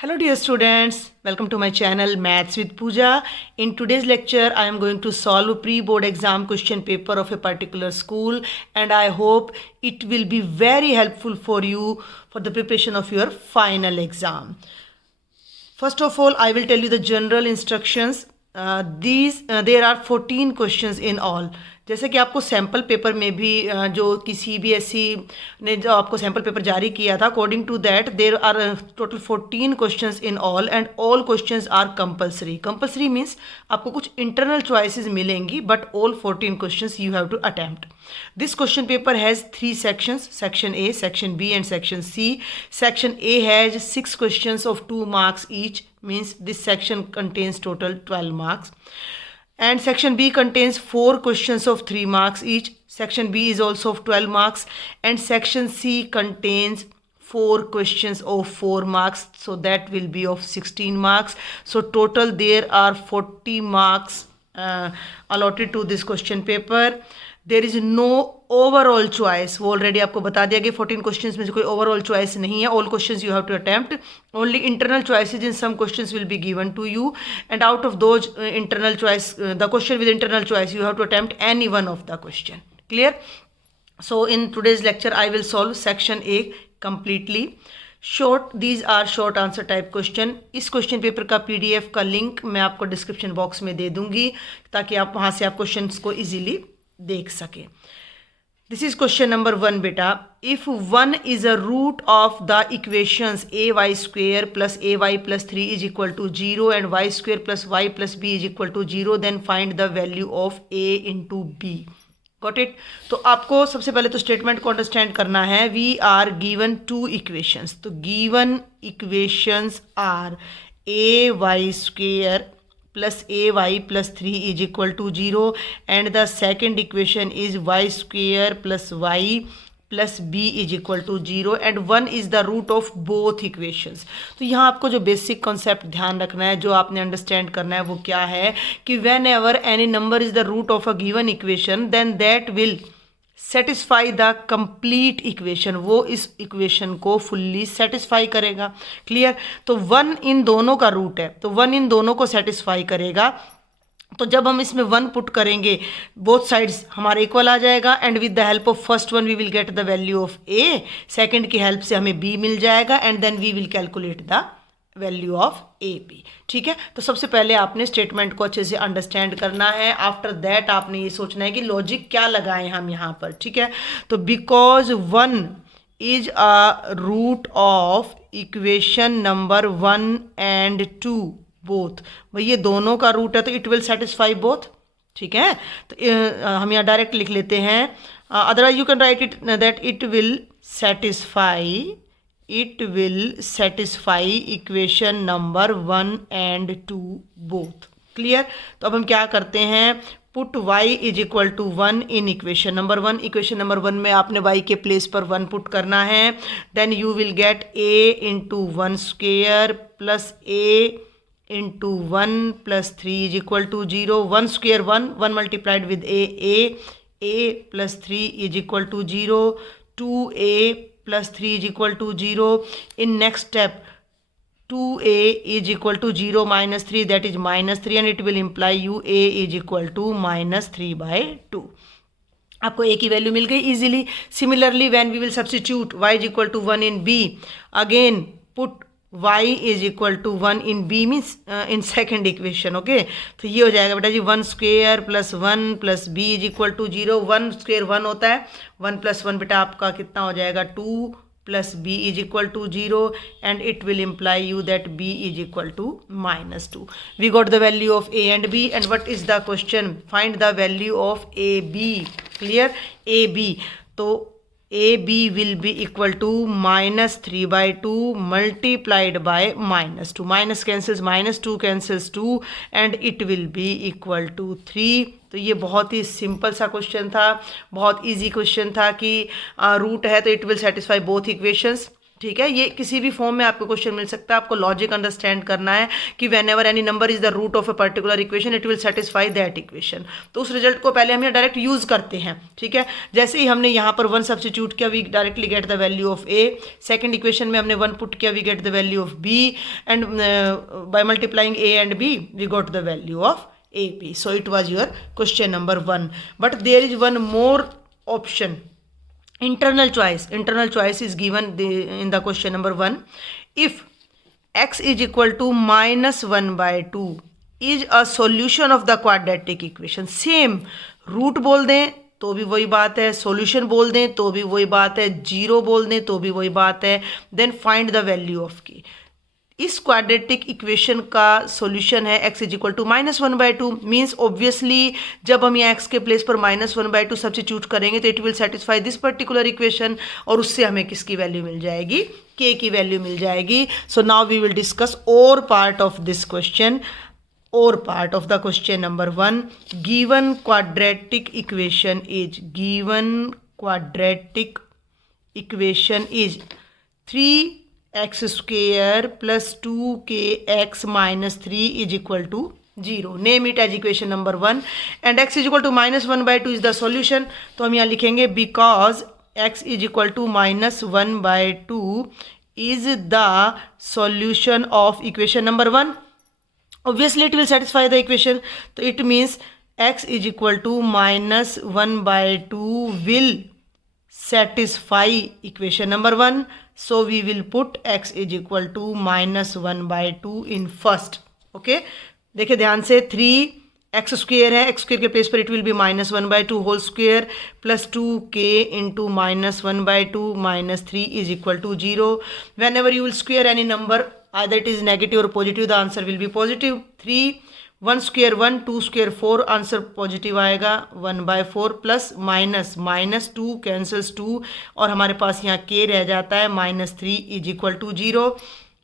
Hello dear students, welcome to my channel Maths with Pooja. In today's lecture, I am going to solve a pre-board exam question paper of a particular school and I hope it will be very helpful for you for the preparation of your final exam. First of all, I will tell you the general instructions. There are 14 questions in all. जैसे कि आपको sample paper में भी जो कि CBSE ने जो आपको सैम्पल पेपर जारी किया था, according to that there are total 14 questions in all and all questions are compulsory. Compulsory means आपको कुछ इंटरनल चॉइसेस मिलेंगी but all 14 questions you have to attempt. This question paper has 3 sections, section A, section B and section C. Section A has 6 questions of 2 marks each, means this section contains total 12 marks. And section B contains 4 questions of 3 marks each. Section B is also of 12 marks and section C contains 4 questions of 4 marks, so that will be of 16 marks. So total there are 40 marks allotted to this question paper. There is no overall choice. वो already आपको बता दिया कि 14 questions में से कोई overall choice नहीं है. All questions you have to attempt. Only internal choices in some questions will be given to you and out of those internal choice the question with internal choice you have to attempt any one of the question. Clear? So in today's lecture I will solve section A completely. Short, these are short answer type question. इस question paper का PDF का link मैं आपको description box में दे दूंगी ताकि आप वहाँ से आप क्वेश्चन को ईजिली देख सके. दिस इज क्वेश्चन नंबर 1 बेटा. If 1 is a root of the equations ay square plus ay plus 3 is equal to 0 and y square plus y plus b is equal to 0, then find the value of a into b. Got it? तो आपको सबसे पहले तो statement को understand करना है. We are given 2 equations. तो given equations are ay square plus ay plus 3 is equal to 0 and the second equation is y square plus y plus b is equal to 0 and 1 is the root of both equations. तो यहाँ आपको जो basic concept ध्यान रखना है, जो आपने understand करना है, वो क्या है कि whenever any number is the root of a given equation then that will satisfy the complete equation. वो इस इक्वेशन को फुल्ली सेटिस्फाई करेगा. क्लियर? तो 1 इन दोनों का रूट है, तो 1 इन दोनों को सेटिस्फाई करेगा. तो जब हम इसमें 1 पुट करेंगे बोथ साइड्स हमारा इक्वल आ जाएगा and with the help of first one we will get the value of a. Second की हेल्प से हमें b मिल जाएगा and then we will calculate the value of a b. ठीक है? तो सबसे पहले आपने स्टेटमेंट को अच्छे से अंडरस्टैंड करना है. आफ्टर दैट आपने ये सोचना है कि लॉजिक क्या लगाएं हम यहाँ पर. ठीक है? तो because 1 is a root of equation number 1 and 2 both, भाई ये दोनों का रूट है तो इट विल सेटिस्फाई बोथ. ठीक है? तो हम यहाँ डायरेक्ट लिख लेते हैं. Otherwise you can write it that it will satisfy equation number 1 and 2 both. Clear? तो अब हम क्या करते हैं, put y is equal to 1 in equation number 1. Equation number 1 में आपने y के प्लेस पर 1 पुट करना है. Then you will get a into 1 square plus a into 1 plus 3 is equal to 0. 1 square 1 multiplied with a plus 3 is equal to 0. 2a plus 3 is equal to 0. In next step 2a is equal to 0 minus 3, that is minus 3 and it will imply a is equal to minus 3 by 2. आपको a की value मिल गई easily. Similarly when we will substitute y is equal to 1 in b, again put y is equal to 1 in b means in second equation. Okay? तो ये हो जाएगा बेटा जी 1 square plus 1 plus b is equal to 0. 1 square 1 होता है, 1 plus 1 बेटा आपका कितना हो जाएगा 2 plus b is equal to 0 and it will imply you that b is equal to minus 2. We got the value of a and b and what is the question, find the value of a b. Clear? a b, तो AB will be equal to minus 3 by 2 multiplied by minus 2. Minus cancels, minus 2 cancels 2 and it will be equal to 3. तो ये बहुत ही simple सा question था, बहुत easy question था कि root है तो it will satisfy both equations. ठीक है, ये किसी भी फॉर्म में आपको क्वेश्चन मिल सकता है। आपको लॉजिक अंडरस्टैंड करना है कि whenever any number is the root of a particular equation it will satisfy that equation. तो उस रिजल्ट को पहले हम यहाँ डायरेक्ट यूज करते हैं। ठीक है, जैसे ही हमने यहाँ पर 1 सब्स्टिट्यूट किया we directly get the value of a. Second equation में हमने 1 पुट किया we get the value of b, and by multiplying a and b we got the value of a b. So it was your question number 1, but there is one more option, internal choice is given in the question number 1. If x is equal to minus 1 by 2 is a solution of the quadratic equation, same root बोल दें तो भी वही बात है, solution बोल दें तो भी वही बात है, जीरो बोल दें तो भी वही बात है, then find the value of की। इस क्वाड्रेटिक इक्वेशन का सॉल्यूशन है x is equal to -1/2, means obviously जब हम यहाँ x के प्लेस पर -1/2 सब्स्टिट्यूट करेंगे तो it will satisfy this particular equation, और उससे हमें किसकी वैल्यू मिल जाएगी, k की वैल्यू मिल जाएगी। So now we will discuss or part of this question, or part of the question number 1। Given quadratic equation is 3x² plus 2kx minus 3 is equal to 0. Name it as equation number 1, and x is equal to -1/2 is the solution. तो हम यहाँ लिखेंगे because x is equal to -1/2 is the solution of equation number 1. Obviously it will satisfy the equation. So it means x is equal to -1/2 will satisfy equation number 1. So we will put x is equal to -1/2 in first. Okay, देखिए ध्यान से, 3x² है, x² के place पर it will be -1/2 whole square plus 2k into -1/2 -3 is equal to 0. Whenever you will square any number either it is negative or positive, the answer will be positive. 3 1 square 1 2 square 4, answer positive आएगा 1/4 plus -2 cancels 2, और हमारे पास यहाँ k रह जाता है -3 is equal to 0.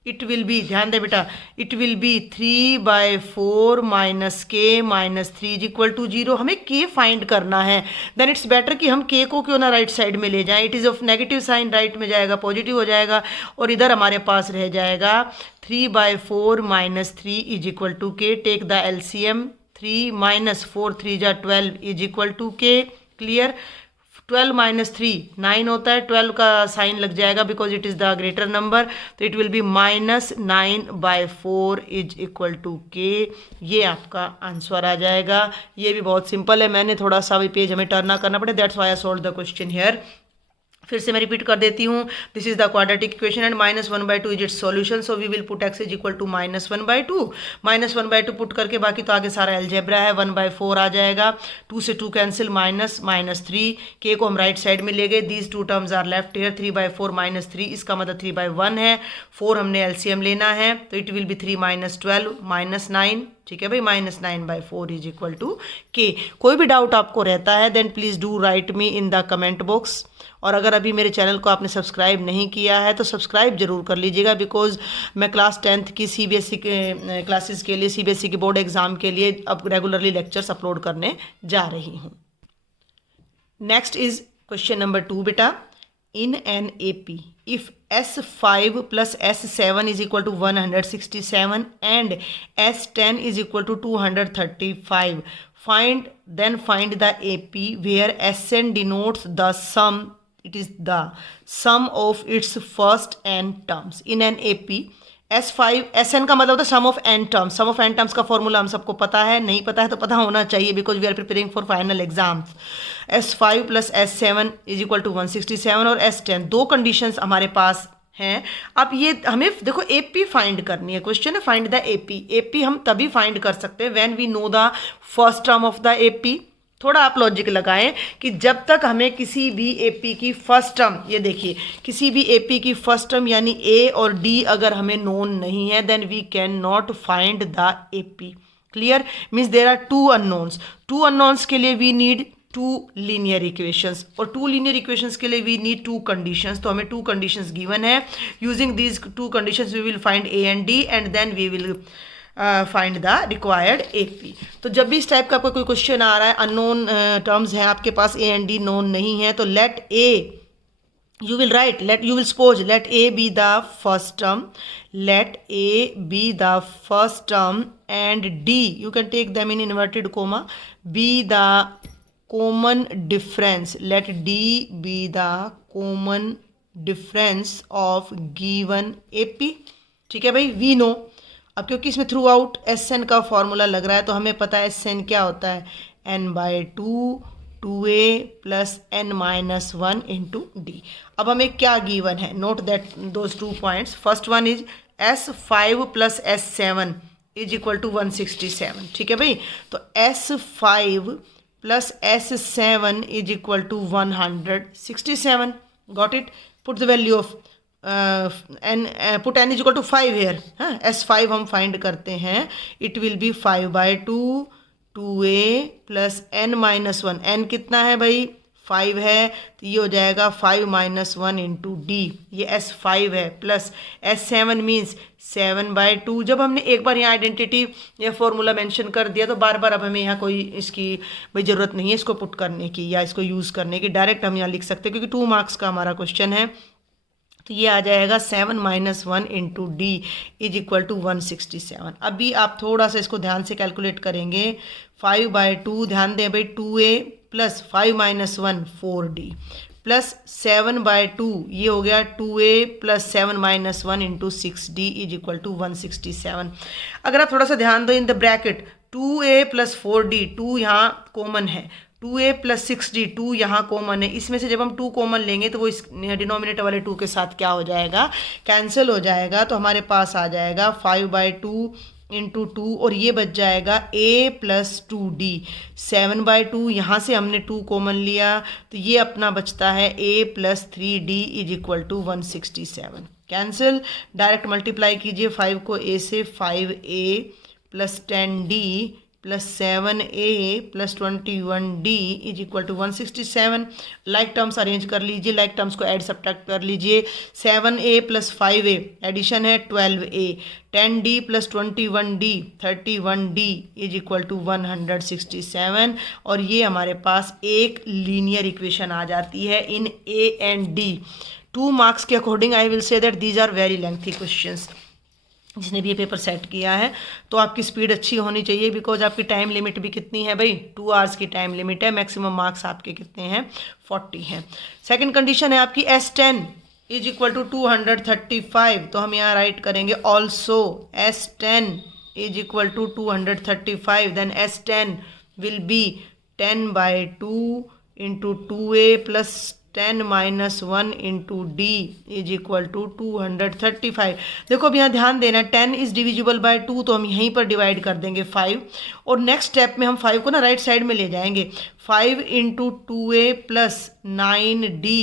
It will be, ध्यान दे बेटा, it will be 3/4 -k -3 is equal to 0. हमें k फाइंड करना है, देन इट्स बेटर कि हम k को क्यों ना राइट साइड में ले जाएं. It is of negative sign, right में जाएगा पॉजिटिव हो जाएगा, और इधर हमारे पास रह जाएगा 3/4 -3 is equal to k. Take the LCM, 3 - 4 3 जा 12 is equal to k. Clear. 12 - 3 9 होता है, 12 का साइन लग जाएगा because it is the greater number, तो it will be -9/4 is equal to k. ये आपका आंसर आ जाएगा. ये भी बहुत सिंपल है, मैंने थोड़ा सा भी पेज हमें टर्न करना पड़े, that's why I solve the question here. फिर से मैं रिपीट कर देती हूँ, this is the quadratic equation and -1/2 is its solution. So we will put x is equal to -1/2. -1/2 put करके बाकी तो आगे सारा अलजेब्रा है. 1/4 आ जाएगा, 2 से 2 कैंसिल, -3. k को हम राइट साइड में ले गए, these 2 terms are left here. 3/4 -3, इसका मतलब 3/1 है. 4 हमने LCM लेना है, तो इट विल बी 3 - 12 -9. ठीक है भाई, -9/4 इज इक्वल टू k. कोई भी डाउट आपको रहता है then please do write me in the comment box. और अगर अभी मेरे चैनल को आपने सब्सक्राइब नहीं किया है तो सब्सक्राइब जरूर कर लीजिएगा, बिकॉज मैं क्लास 10th की CBSE के क्लासेस के लिए, CBSE के बोर्ड एग्ज़ाम के लिए अब रेगुलरली लेक्चर्स अपलोड करने जा रही हूँ. नेक्स्ट इज क्वेश्चन नंबर 2 बेटा. In an AP, if S5 plus S7 is equal to 167 and S10 is equal to 235, find the AP where Sn denotes the sum, it is the sum of its first n terms. In an AP, S5 Sn का मतलब होता है sum of n terms. Sum of n terms का formula हम सबको पता है, नहीं पता है तो पता होना चाहिए because we are preparing for final exams. S5 plus S7 is equal to 167 और S10, दो कंडीशंस हमारे पास हैं. अब ये हमें देखो AP फाइंड करनी है, क्वेश्चन है फाइंड द AP. AP हम तभी फाइंड कर सकते हैं when we know the first term of the AP. थोड़ा आप लॉजिक लगाएं कि जब तक हमें किसी भी AP की फर्स्ट टर्म, ये देखिए किसी भी AP की फर्स्ट टर्म यानी A और D अगर हमें नोन नहीं है then we can not find the AP. Clear. Means there are 2 unknowns. 2 unknowns के लिए वी नीड 2 लीनियर इक्वेशंस, और 2 लीनियर इक्वेशंस के लिए वी नीड 2 कंडीशंस. तो हमें 2 कंडीशंस गिवन है. Using these 2 conditions we will find A and D and then we will find the required AP. तो जब भी इस टाइप का कोई क्वेश्चन आ रहा है, अननोन टर्म्स हैं आपके पास, A एंड D नोन नहीं है, तो late A you will write, you will suppose let A be the first term, let A be the first term and D, you can take them in inverted comma, be the common difference, let D be the common difference of given AP। ठीक है भाई, we know. अब क्योंकि इसमें through out S N का formula लग रहा है तो हमें पता है एस एन क्या होता है, n by two, two a plus n minus one into d. अब हमें क्या गिवन है, note that those 2 points. First one is S five plus S seven is equal to 167। ठीक है भाई, तो S five plus S seven is equal to 167। Got it. Put the value of n, put n is equal to 5 here. हाँ, S five हम find करते हैं, it will be 5 by two, two a plus n minus one. N कितना है भाई, 5 है, तो ये हो जाएगा 5 माइनस वन इंटू डी, ये एस फाइव है, plus S seven means 7 by to. जब हमने एक बार यहाँ आइडेंटिटी या फॉर्मूला मेंशन कर दिया तो बार बार अब हमें यहाँ कोई इसकी भाई ज़रूरत नहीं है इसको पुट करने की या इसको यूज़ करने की, डायरेक्ट हम यहाँ लिख सकते हैं क्योंकि 2 मार्क्स का हमारा क्वेश्चन है। तो ये आ जाएगा 7 minus one into d is equal to 167। अभी आप थोड़ा सा इसको ध्यान से कैलकुलेट करेंगे। 5 बाई टू, ध्यान दें भाई, 2a plus 5 minus one 4d plus 7 by two, ये हो गया 2a plus 7 minus one into 6d is equal to 167। अगर आप थोड़ा सा ध्यान दो in the bracket, 2a plus 4d, 2 यहाँ कॉमन है, 2a प्लस 6d, 2 यहाँ कॉमन है, इसमें से जब हम 2 कॉमन लेंगे तो वो इस डिनोमिनेटर वाले 2 के साथ क्या हो जाएगा, कैंसिल हो जाएगा। तो हमारे पास आ जाएगा 5 बाई टू इंटू टू और ये बच जाएगा a plus 2d। 7 by to, यहाँ से हमने 2 कॉमन लिया तो ये अपना बचता है a plus 3d is equal to 167। Cancel, direct multiply कीजिए 5 को a से, 5a plus 10d plus 7a plus 21d is equal to 167। Like terms arrange कर लीजिए, लाइक टर्म्स को ऐड सब्ट्रैक्ट कर लीजिए। 7a प्लस 5a एडिशन है 12a, 10d plus 21d 31d is equal to 167। और ये हमारे पास एक लीनियर इक्वेशन आ जाती है in a and d। 2 marks के according I will say that these are very lengthy questions. जिसने भी ये पेपर सेट किया है तो आपकी स्पीड अच्छी होनी चाहिए, बिकॉज आपकी टाइम लिमिट भी कितनी है भाई, 2 आवर्स की टाइम लिमिट है। मैक्सिमम मार्क्स आपके कितने हैं, 40 हैं। सेकंड कंडीशन है आपकी S10 इज इक्वल टू 235। तो हम यहाँ राइट करेंगे also S10 is equal to 235, then S10 will be 10 by two into 2a plus 10 minus one into d is equal to 235। देखो अब यहाँ ध्यान देना, 10 इज डिविजिबल बाय 2 तो हम यहीं पर डिवाइड कर देंगे 5 और नेक्स्ट स्टेप में हम 5 को ना राइट साइड में ले जाएंगे। 5 into 2a plus 9d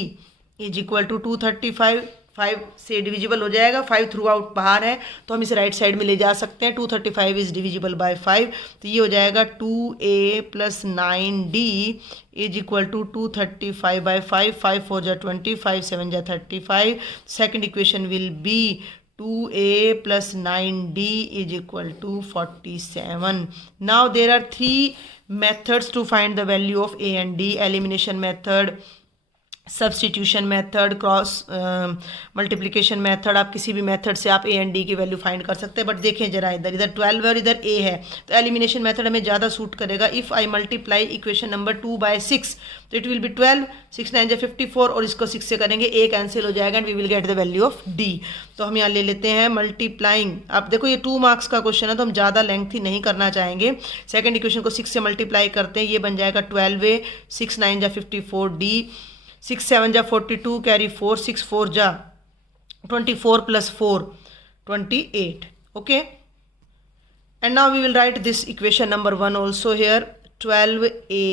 is equal to 235। 5 से डिविजिबल हो जाएगा, 5 थ्रू आउट बाहर है तो हम इसे राइट साइड में ले जा सकते हैं। 235 इज डिविजिबल बाय 5 तो ये हो जाएगा 2a plus 9d is equal to 235 by 5। 5 4 जा 20, 5 7 जा 35। Second equation will be 2a plus 9d is equal to 47। Now there are 3 methods to find the value of a and d: elimination method, substitution method, cross multiplication method. आप किसी भी method से आप A and D की value find कर सकते हैं। But देखें जरा, इधर 12 है और इधर ए है तो एलिमिनेशन मेथड हमें ज़्यादा सूट करेगा। If I multiply equation number 2 by 6 तो इट विल बी 12, 6 9 जा 54 और इसको 6 से करेंगे, ए कैंसिल हो जाएगा and we will get the value of d. तो हम यहाँ ले लेते हैं मल्टीप्लाइंग। आप देखो ये 2 मार्क्स का क्वेश्चन है तो हम ज़्यादा लेंथी नहीं करना चाहेंगे। सेकेंड इक्वेशन को 6 से मल्टीप्लाई करते हैं, ये बन जाएगा 12a, 6 9 जा 54d, 6 7 जा 42, कैरी 4, 6 4 जा 24 plus 4 28। Okay, and now we will write this equation number 1 also here. 12a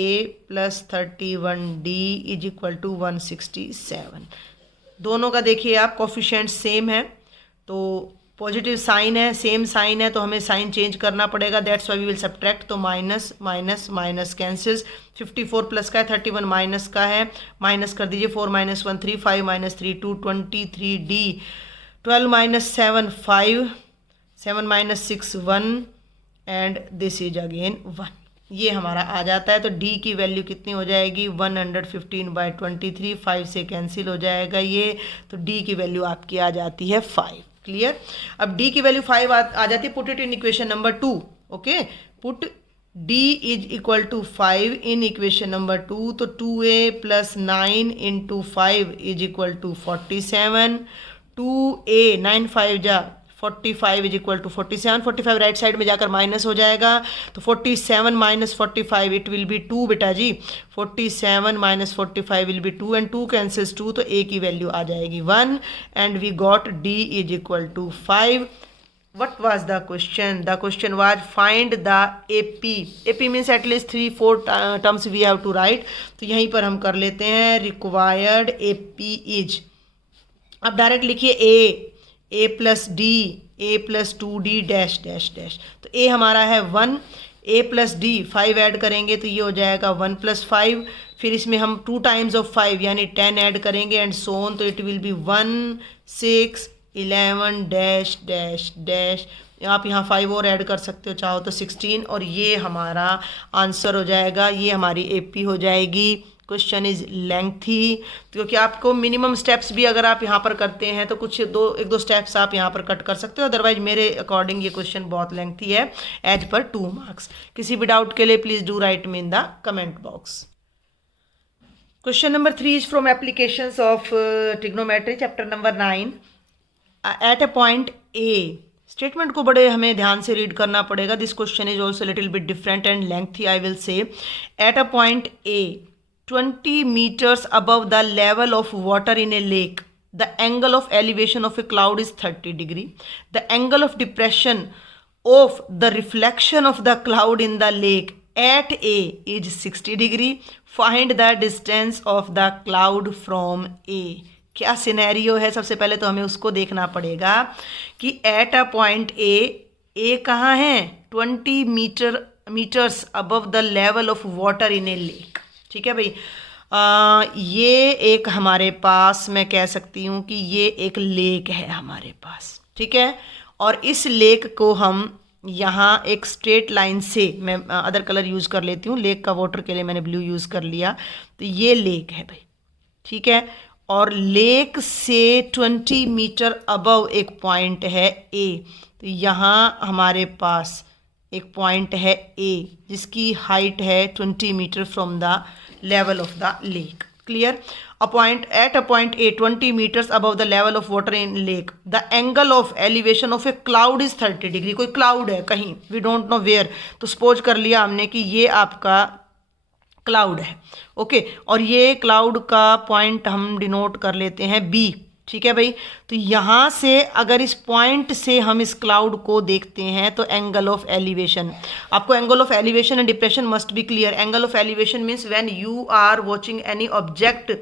plus 31d is equal to 167। दोनों का देखिए आप कोफिशिएंट सेम है तो पॉजिटिव साइन है, सेम साइन है तो हमें साइन चेंज करना पड़ेगा, that's why we will subtract. तो minus minus minus cancels. 54 plus का है, 31 माइनस का है, माइनस कर दीजिए। 4 minus 1 3, 5 minus 3 2, 23d। 12 minus 7 5, 7 minus 6 1 and this is again 1। ये हमारा आ जाता है। तो डी की वैल्यू कितनी हो जाएगी 115/23, 5 से कैंसिल हो जाएगा ये, तो डी की वैल्यू आपकी आ जाती है 5। क्लियर। अब डी की वैल्यू 5 आ जाती है, put it in equation number 2। Okay, put d is equal to 5 in equation number 2। तो 2a plus 9 into 5 is equal to 47। 2a 9 5 जा 45 is equal to 47। 45 right side में जाकर माइनस हो जाएगा, तो 47 माइनस 45 इट विल बी 2 बेटा जी। 47 minus 45 will be 2 and 2 cancels 2, तो a की वैल्यू आ जाएगी 1 and we got d is equal to 5। What was the question? The question was find the AP. AP means at least 3-4 terms we have to write. तो यहीं पर हम कर लेते हैं required AP is. अब डायरेक्ट लिखिए A plus D, A plus 2D dash dash dash. तो A हमारा है 1, A प्लस D 5 ऐड करेंगे तो ये हो जाएगा 1 प्लस 5। फिर इसमें हम 2 टाइम्स ऑफ 5 यानी 10 ऐड करेंगे एंड सो ऑन, तो it will B 1 6 11 dash dash dash. आप यहाँ 5 और ऐड कर सकते हो चाहो तो 16, और ये हमारा आंसर हो जाएगा, ये हमारी AP हो जाएगी। क्वेश्चन इज लेंथी, क्योंकि आपको मिनिमम स्टेप्स भी अगर आप यहाँ पर करते हैं तो कुछ एक दो स्टेप्स आप यहाँ पर कट कर सकते हो, अदरवाइज मेरे अकॉर्डिंग ये क्वेश्चन बहुत लेंथी है एज पर 2 मार्क्स। किसी भी डाउट के लिए please do write me in the comment box. Question number 3 is from applications of trigonometry chapter number 9। Eight a point A, statement को बड़े हमें ध्यान से रीड करना पड़ेगा। This question is also little bit different and lengthy, I will से। Eight a point A 20 meters above the level of water in a lake, the angle of elevation of a cloud is 30 degree. The angle of depression of the reflection of the cloud in the lake at A is 60 degree. Find the distance of the cloud from A. क्या scenario है? सबसे पहले तो हमें उसको देखना पड़ेगा कि एट अ पॉइंट ए कहाँ है? 20 meters above the level of water in a lake. ठीक है भाई, ये एक हमारे पास मैं कह सकती हूँ कि ये एक लेक है हमारे पास, ठीक है। और इस लेक को हम यहाँ एक स्ट्रेट लाइन से, मैं अदर कलर यूज़ कर लेती हूँ, लेक का वाटर के लिए मैंने ब्लू यूज़ कर लिया। तो ये लेक है भाई, ठीक है। और लेक से 20 मीटर अबव एक पॉइंट है ए। तो यहाँ हमारे पास एक पॉइंट है ए जिसकी हाइट है 20 metre from the level of the lake. Clear. At a point A 20 meters above the level of water in lake, the angle of elevation of a cloud is 30 degree. कोई cloud है कहीं, we don't know where, तो suppose कर लिया हमने कि ये आपका क्लाउड है, ओके। और ये क्लाउड का पॉइंट हम डिनोट कर लेते हैं बी, ठीक है भाई। तो यहाँ से अगर इस पॉइंट से हम इस क्लाउड को देखते हैं तो एंगल ऑफ एलिवेशन, आपको angle of elevation and depression must be clear. Angle of elevation means when you are watching any object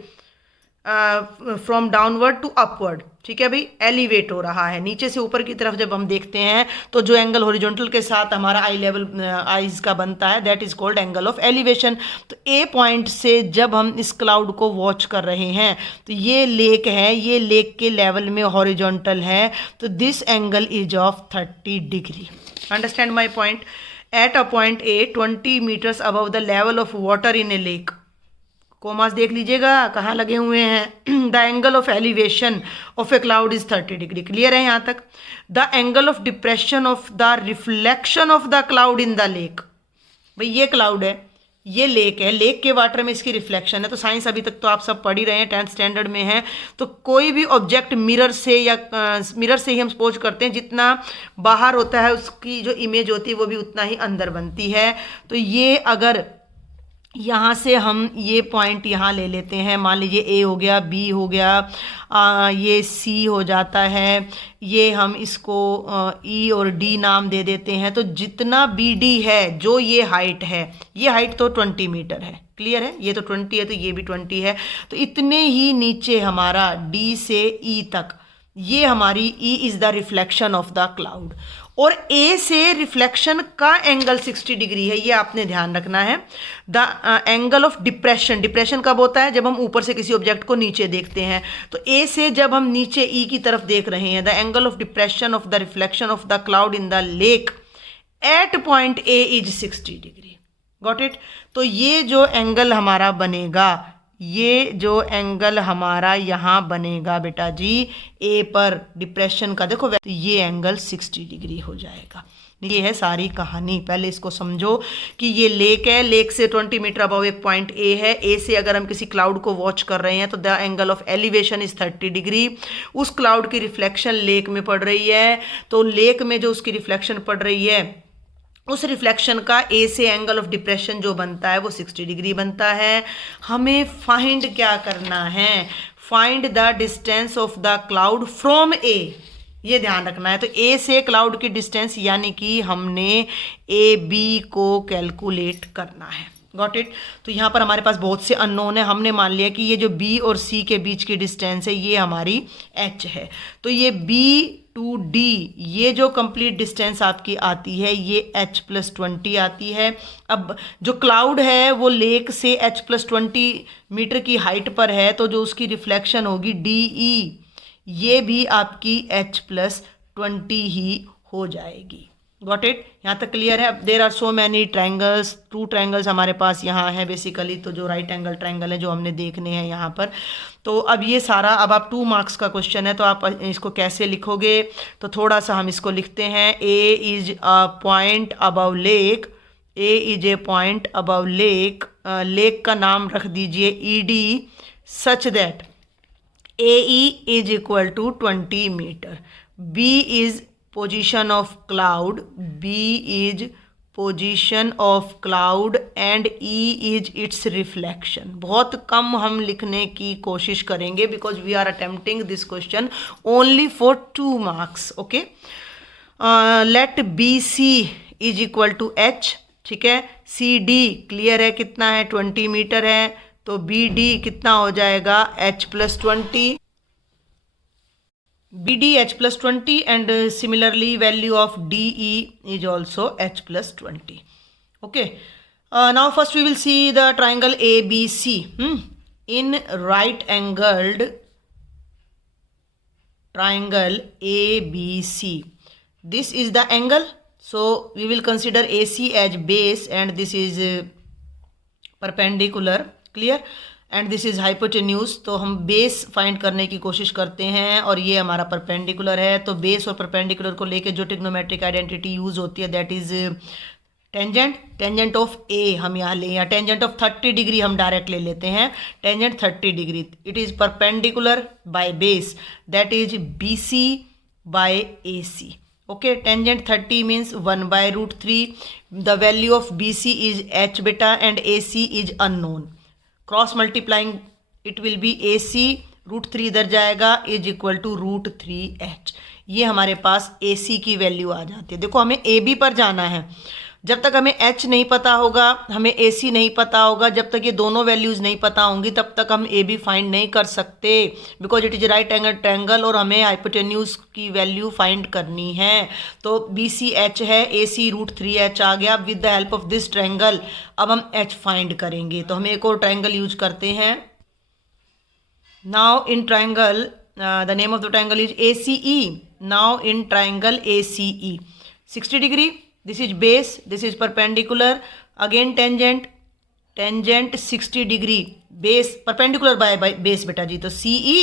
from downward to upward, ठीक है भाई, एलिवेट हो रहा है नीचे से ऊपर की तरफ जब हम देखते हैं तो जो एंगल हॉरिजॉन्टल के साथ हमारा आई लेवल आईज का बनता है that is called angle of elevation. तो ए पॉइंट से जब हम इस क्लाउड को वॉच कर रहे हैं तो ये लेक है, ये लेक के लेवल में हॉरिजॉन्टल है, तो this angle is of 30 degree. Understand my point. Eight a point A 20 meters above the level of water in A lake, commas देख लीजिएगा कहाँ लगे हुए हैं। The angle of elevation of A cloud is 30 degree. Clear है यहाँ तक। The angle of depression of the reflection of the cloud in the lake, भाई ये क्लाउड है, ये लेक है, लेक के वाटर में इसकी रिफ्लेक्शन है। तो साइंस अभी तक तो आप सब पढ़ ही रहे हैं, 10th स्टैंडर्ड में है। तो कोई भी ऑब्जेक्ट मिरर से या मिरर से ही हम सपोज करते हैं, जितना बाहर होता है उसकी जो इमेज होती है वो भी उतना ही अंदर बनती है। तो ये अगर यहाँ से हम ये पॉइंट यहाँ ले लेते हैं, मान लीजिए ए हो गया, बी हो गया, ये सी हो जाता है, ये हम इसको ई और डी नाम दे देते हैं। तो जितना बी डी है, जो ये हाइट है, ये हाइट तो 20 मीटर है, क्लियर है, ये तो 20 है तो ये भी 20 है। तो इतने ही नीचे हमारा डी से ई तक, ये हमारी E is the reflection of the cloud. और ए से रिफ्लेक्शन का एंगल 60 डिग्री है, ये आपने ध्यान रखना है। The angle of depression, depression कब होता है? जब हम ऊपर से किसी ऑब्जेक्ट को नीचे देखते हैं। तो ए से जब हम नीचे ई की तरफ देख रहे हैं, the angle of depression of the reflection of the cloud in the lake at point A is 60 degree. Got it. तो ये जो एंगल हमारा बनेगा, ये जो एंगल हमारा यहाँ बनेगा बेटा जी ए पर डिप्रेशन का, देखो तो ये एंगल 60 डिग्री हो जाएगा। ये है सारी कहानी। पहले इसको समझो कि ये लेक है, लेक से 20 मीटर अबव एक पॉइंट ए है। ए से अगर हम किसी क्लाउड को वॉच कर रहे हैं तो the angle of elevation is 30 degree. उस क्लाउड की रिफ्लेक्शन लेक में पड़ रही है, तो लेक में जो उसकी रिफ्लेक्शन पड़ रही है उस रिफ्लेक्शन का ए से एंगल ऑफ डिप्रेशन जो बनता है वो 60 डिग्री बनता है। हमें फाइंड क्या करना है, find the distance of the cloud from A, ये ध्यान रखना है। तो ए से क्लाउड की डिस्टेंस यानी कि हमने ए बी को कैलकुलेट करना है। Got it. तो यहाँ पर हमारे पास बहुत से अननोन है, हमने मान लिया कि ये जो बी और सी के बीच की डिस्टेंस है ये हमारी एच है। तो ये बी टू डी ये जो कंप्लीट डिस्टेंस आपकी आती है ये h+20 आती है। अब जो क्लाउड है वो लेक से h+20 मीटर की हाइट पर है, तो जो उसकी रिफ्लेक्शन होगी DE ये भी आपकी h+20 ही हो जाएगी। गॉट इट, यहाँ तक क्लियर है। अब there are so many triangles, 2 triangles हमारे पास यहाँ है बेसिकली, तो जो राइट एंगल ट्रायंगल है जो हमने देखने हैं यहाँ पर। तो अब ये सारा, अब आप 2 मार्क्स का क्वेश्चन है तो आप इसको कैसे लिखोगे, तो थोड़ा सा हम इसको लिखते हैं। A is a point above lake, A is a point above lake, lake का नाम रख दीजिए ED such that AE is equal to 20 metre. B is position of cloud, B is position of cloud and E is its reflection। बहुत कम हम लिखने की कोशिश करेंगे because we are attempting this question only for 2 marks। okay, let BC is equal to H, ठीक है। CD clear है कितना है, 20 मीटर है, तो BD कितना हो जाएगा H+20, BD H+20 and similarly value of DE is also H+20। okay, now first we will see the triangle ABC in right angled triangle ABC. This is the angle, so we will consider AC as base and this is perpendicular, clear, and this is hypotenuse. तो हम base find करने की कोशिश करते हैं और ये हमारा परपेंडिकुलर है। तो बेस और परपेंडिकुलर को लेके जो ट्रिग्नोमेट्रिक आइडेंटिटी यूज़ होती है that is tangent, tangent of A हम यहाँ लें, या टेंजेंट ऑफ 30 डिग्री हम डायरेक्ट ले लेते हैं, tangent 30 degree. It is perpendicular by base that is BC by AC। Okay, tangent 30 means 1/√3। The value of BC is H बेटा and AC is unknown. Cross multiplying it will be AC √3 इधर जाएगा is equal to √3H। ये हमारे पास AC की value आ जाती है। देखो हमें AB पर जाना है, जब तक हमें H नहीं पता होगा, हमें AC नहीं पता होगा, जब तक ये दोनों वैल्यूज़ नहीं पता होंगी तब तक हम AB फाइंड नहीं कर सकते because it is right angle triangle और हमें हाइपोटेन्यूज की वैल्यू फाइंड करनी है। तो BC H है, AC √3H आ गया। With the help of this triangle अब हम H फाइंड करेंगे। तो हम एक और ट्रायंगल यूज करते हैं। Now in triangle the name of the triangle is ACE। Now in triangle ACE 60 degree, this is base, this is perpendicular, again tangent, tangent 60 degree, base perpendicular by base बेटा जी। तो CE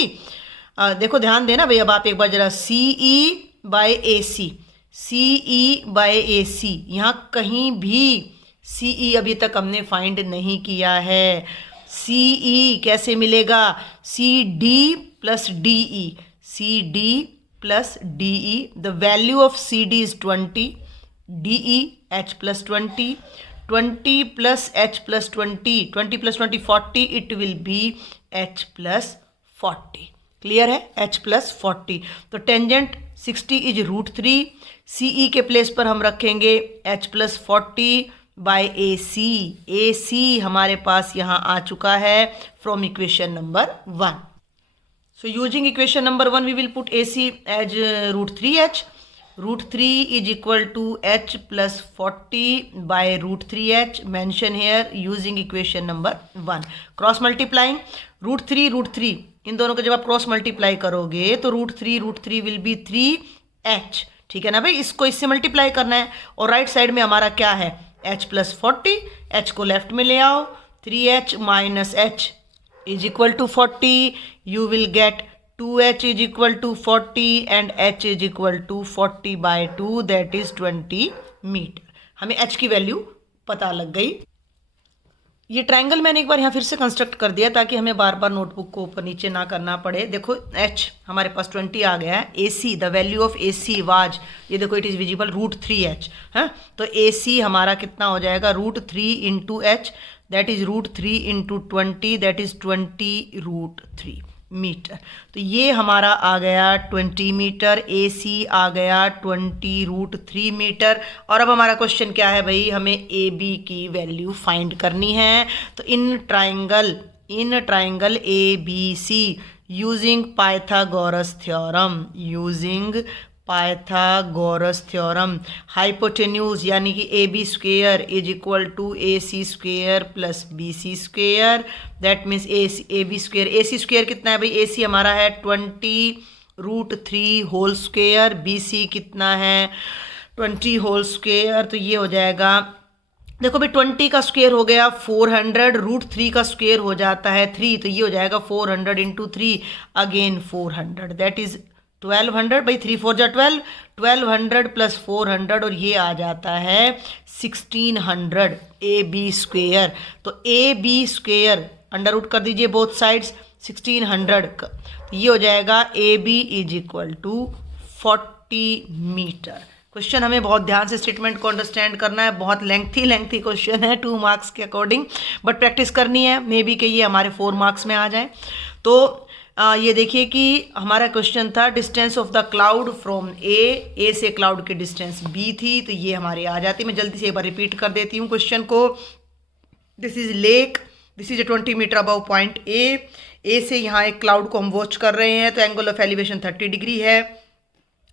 देखो ध्यान देना भाई, अब आप एक बार जरा CE by AC, CE by AC, यहाँ कहीं भी CE अभी तक हमने फाइंड नहीं किया है। CE कैसे मिलेगा, CD plus DE, CD plus DE, the value of CD is 20, DE H+20, 20 plus H+20, 20 plus 20 40, it will be H+40। Clear है, H+40। तो टेंजेंट 60 इज √3, CE के प्लेस पर हम रखेंगे H+40 बाय AC। AC हमारे पास यहाँ आ चुका है from equation number 1। So using equation number 1 we will put AC as √3H। √3 is equal to H+40 by √3H mention here using equation number 1। Cross multiplying √3 इन दोनों को जब आप क्रॉस मल्टीप्लाई करोगे तो √3 विल बी 3H। ठीक है ना भाई, इसको इससे मल्टीप्लाई करना है और राइट साइड में हमारा क्या है h प्लस 40, h को लेफ्ट में ले आओ, 3h minus h is equal to 40, you will get 2h is equal to 40 and h is equal to 40/2 that is 20 metre. हमें h की वैल्यू पता लग गई। ये ट्रायंगल मैंने एक बार यहाँ फिर से कंस्ट्रक्ट कर दिया ताकि हमें बार बार नोटबुक को ऊपर नीचे ना करना पड़े। देखो h हमारे पास 20 आ गया है, AC the value of AC was, ये देखो इट इज़ विजिबल √3h है, तो AC हमारा कितना हो जाएगा √3 into h, that is √3 into 20, that is 20√3 metre. तो ये हमारा आ गया 20 मीटर, AC आ गया 20√3 मीटर। और अब हमारा क्वेश्चन क्या है भाई, हमें AB की वैल्यू फाइंड करनी है। तो in triangle ABC using Pythagoras theorem, hypotenuse यानी कि AB square is equal to AC square plus BC square, that means AB square, AC square कितना है भाई, AC हमारा है 20√3 होल स्क्वेयर, BC कितना है 20 होल स्क्वेयर, तो ये हो जाएगा, देखो भाई 20 का स्क्वेयर हो गया 400, √3 का स्क्वेयर हो जाता है 3, तो ये हो जाएगा 400 इंटू 3 अगेन 400, दैट इज 1200 भाई, 3 4 जा 12, 1200 प्लस 400 और ये आ जाता है 1600 AB स्क्वेयर। तो AB स्क्वेयर अंडर रूट कर दीजिए बोथ साइड्स 1600, तो ये हो जाएगा AB is equal to 40 metre. Question हमें बहुत ध्यान से स्टेटमेंट को अंडरस्टैंड करना है, बहुत लेंथी क्वेश्चन है 2 मार्क्स के अकॉर्डिंग, बट प्रैक्टिस करनी है, मे बी कि ये हमारे 4 मार्क्स में आ जाए। तो ये देखिए कि हमारा क्वेश्चन था distance of the cloud from A से क्लाउड की डिस्टेंस B थी, तो ये हमारे आ जाती है। मैं जल्दी से एक बार रिपीट कर देती हूँ क्वेश्चन को। This is lake, this is 20 metre above point A से यहाँ एक क्लाउड को हम वॉच कर रहे हैं, तो एंगल ऑफ एलिवेशन 30 डिग्री है।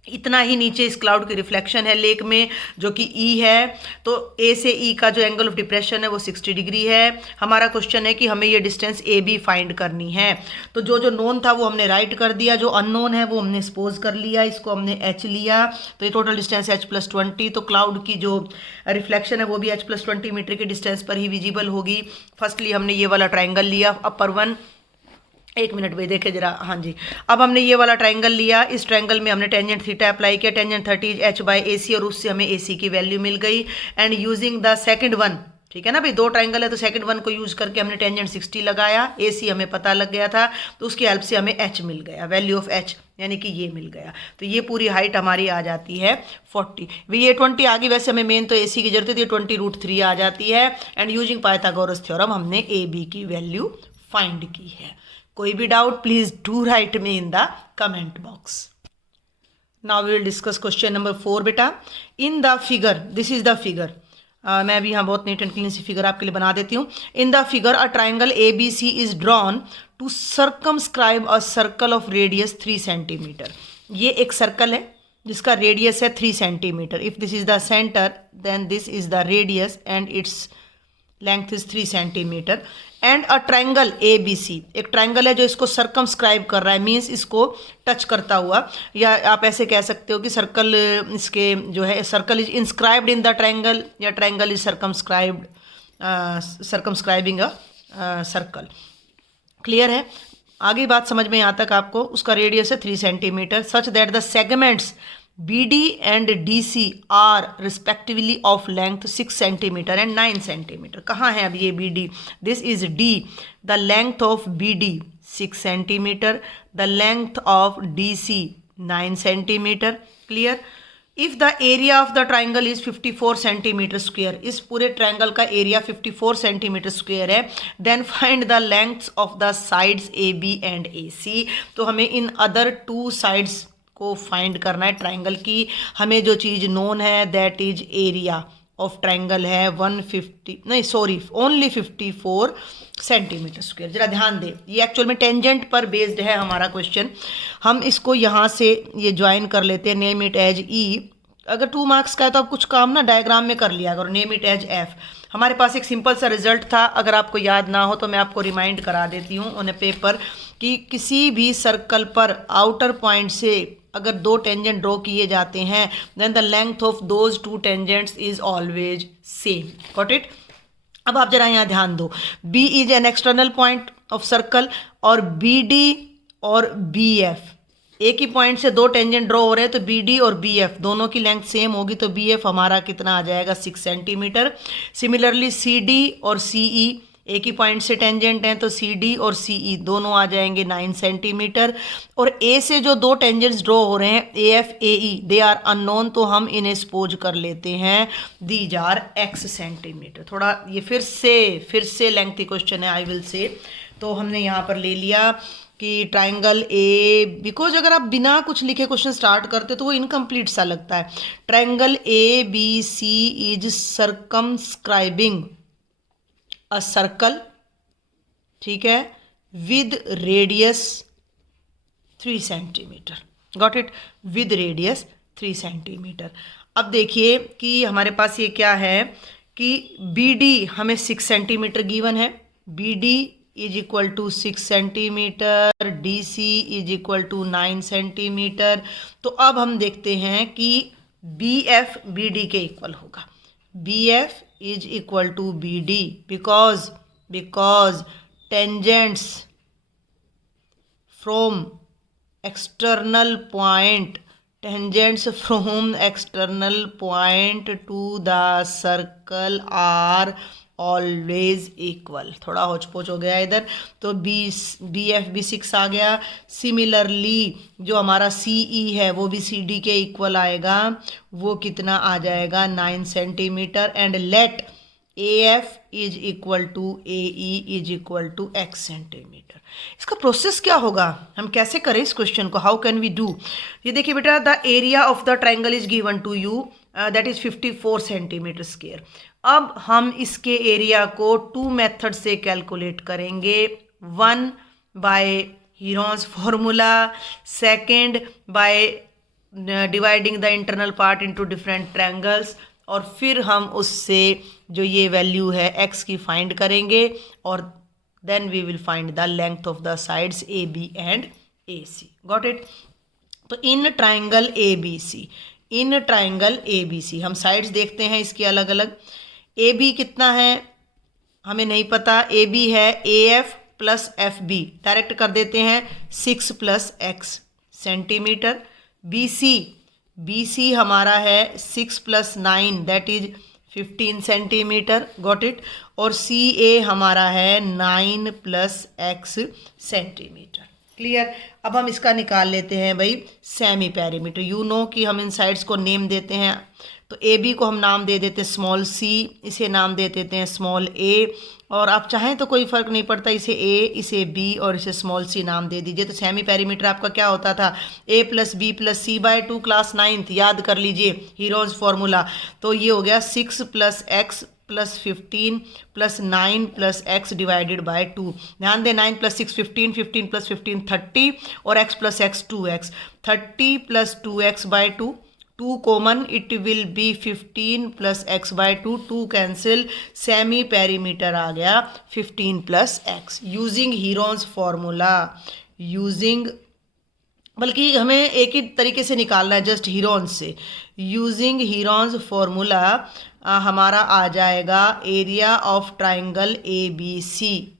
इतना ही नीचे इस क्लाउड की रिफ्लेक्शन है लेक में जो कि E है, तो A से E का जो एंगल ऑफ डिप्रेशन है वो 60 डिग्री है। हमारा क्वेश्चन है कि हमें ये डिस्टेंस AB फाइंड करनी है। तो जो नोन था वो हमने राइट कर दिया, जो अननोन है वो हमने सपोज कर लिया, इसको हमने H लिया, तो ये टोटल डिस्टेंस H प्लस 20, तो क्लाउड की जो रिफ्लेक्शन है वो भी H प्लस 20 मीटर की डिस्टेंस पर ही विजिबल होगी। फर्स्टली हमने ये वाला ट्राइंगल लिया, अपर वन, एक मिनट भाई देखे जरा, हाँ जी, अब हमने ये वाला ट्रायंगल लिया, इस ट्रायंगल में हमने टेंजेंट थीटा अप्लाई किया, टेंजेंट 30 H/AC, और उससे हमें AC की वैल्यू मिल गई। And using the second one, ठीक है ना भाई, 2 ट्रायंगल है तो सेकंड वन को यूज करके हमने टेंजेंट 60 लगाया, AC हमें पता लग गया था, तो उसकी हेल्प से हमें H मिल गया, वैल्यू ऑफ H यानी कि ये मिल गया। तो ये पूरी हाइट हमारी आ जाती है 40। भाई ये 20 आ गई, वैसे हमें मेन तो AC की जरूरत है, 20√3 आ जाती है। एंड यूजिंग पाइथागोरस थ्योरम हमने AB की वैल्यू फाइंड की है। कोई भी doubt please do write me in the comment box. Now we will discuss question number 4 बेटा। In the figure, this is the figure, मैं अभी यहाँ बहुत नीट एंड क्लीन सी फिगर आपके लिए बना देती हूँ। In the figure a triangle ABC is drawn to circumscribe a circle of radius 3 centimetre. ये एक सर्कल है जिसका रेडियस है 3 centimetre. If this is the centre then this is the radius and its length is 3 centimetre. And a triangle ABC, एक triangle है जो इसको circumscribe कर रहा है, मीन्स इसको टच करता हुआ, या आप ऐसे कह सकते हो कि सर्कल इसके जो है, circle is inscribed in the triangle, या triangle is circumscribing a circle. Clear है? आगे बात समझ में यहाँ तक आपको। उसका रेडियस है 3 centimetre, such that the segments BD and DC are respectively of length 6 centimetre and 9 centimetre. कहाँ है अब ये BD? This is D, the length of BD 6 centimetre, the length of DC 9 centimetre. Clear? If the area of the triangle is 54 centimetre square, इस पूरे triangle का area 54 centimetre square है, then find the lengths of the sides AB and AC। तो हमें in other 2 sides को find करना है triangle की। हमें जो चीज़ नोन है that is area of triangle है ओनली 54 सेंटीमीटर स्क्वेयर। जरा ध्यान दे, ये एक्चुअल में टेंजेंट पर बेस्ड है हमारा क्वेश्चन। हम इसको यहाँ से ये ज्वाइन कर लेते हैं, नेम इट एज E। अगर 2 मार्क्स का है तो आप कुछ काम ना डायग्राम में कर लिया करो, नेम इट एज F। हमारे पास एक सिंपल सा रिजल्ट था, अगर आपको याद ना हो तो मैं आपको रिमाइंड करा देती हूँ ऑन ए पेपर, कि किसी भी सर्कल पर आउटर पॉइंट से अगर दो टेंजेंट ड्रॉ किए जाते हैं then the length of those two tangents is always same. Got it. अब आप जरा यहाँ ध्यान दो, B is an external point of circle और बी डी और बी एफ, एक ही पॉइंट से दो टेंजेंट ड्रॉ हो रहे हैं तो बी डी और बी एफ दोनों की लेंथ सेम होगी, तो बी एफ हमारा कितना आ जाएगा 6 सेंटीमीटर। सिमिलरली सी डी और सी ई एक ही पॉइंट से टेंजेंट हैं तो सी डी और सी ई दोनों आ जाएंगे 9 सेंटीमीटर। और ए से जो दो टेंजेंट्स ड्रॉ हो रहे हैं A F A E they are unknown, तो हम इन्हें सपोज कर लेते हैं दीज आर एक्स सेंटीमीटर। थोड़ा ये फिर से लेंथी क्वेश्चन है आई विल से, तो हमने यहाँ पर ले लिया कि ट्राइंगल ए, बिकॉज अगर आप बिना कुछ लिखे क्वेश्चन स्टार्ट करते तो वो इनकम्प्लीट सा लगता है। Triangle A B C is circumscribing a circle, ठीक है, with radius 3 centimetre. Got it, with radius 3 centimetre. अब देखिए कि हमारे पास ये क्या है कि बी डी हमें 6 सेंटीमीटर गिवन है, B D is equal to 6 centimetre, D C is equal to 9 centimetre. तो अब हम देखते हैं कि बी एफ बी डी के इक्वल होगा, B F is equal to B D because tangents from external point to the circle are always equal. थोड़ा hotchpotch हो गया इधर, तो बी एफ भी 6 आ गया। सिमिलरली जो हमारा सी ई है वो भी सी डी के इक्वल आएगा, वो कितना आ जाएगा 9 centimetre. And let A F is equal to A E is equal to X centimetre. इसका प्रोसेस क्या होगा, हम कैसे करें इस क्वेश्चन को, हाउ कैन वी डू। ये देखिए बेटा, the area of the triangle is given to you that is 54 centimetre square. अब हम इसके एरिया को 2 मेथड से कैलकुलेट करेंगे, 1 by Heron's formula, second by dividing the internal part into different triangles, और फिर हम उससे जो ये वैल्यू है x की फाइंड करेंगे और then we will find the length of the sides A B and A C. Got it. तो इन ट्राइंगल ए बी सी हम साइड्स देखते हैं इसकी अलग अलग। ए बी कितना है हमें नहीं पता, ए बी है A F plus F B, direct कर देते हैं 6 plus X centimetre. B C हमारा है 6 plus 9 that is 15 centimetre. Got it. और सी ए हमारा है 9 प्लस एक्स सेंटीमीटर। क्लियर। अब हम इसका निकाल लेते हैं भाई सेमी पेरीमीटर। यू नो कि हम इन साइड्स को नेम देते हैं, तो ए बी को हम नाम दे देते हैं स्मॉल सी, इसे नाम दे देते हैं स्मॉल ए, और आप चाहें तो कोई फ़र्क नहीं पड़ता, इसे ए, इसे बी और इसे स्मॉल सी नाम दे दीजिए। तो सेमी पेरीमीटर आपका क्या होता था, ए प्लस बी प्लस सी बाय 2, क्लास 9th याद कर लीजिए हीरोज फॉर्मूला। तो ये हो गया 6 plus x plus 15 plus 9 plus x divided by 2। ध्यान दें 9 प्लस 6 15, 15 प्लस 15 30 और x plus x 2x, 30 plus 2x by 2, 2 common it will be 15 plus x by 2, 2 cancel, semi perimeter आ गया 15 plus x. Using Heron's formula, बल्कि हमें एक ही तरीके से निकालना है जस्ट हीरोन्स से। यूजिंग हीरोन्स फॉर्मूला हमारा आ जाएगा area of triangle A B C.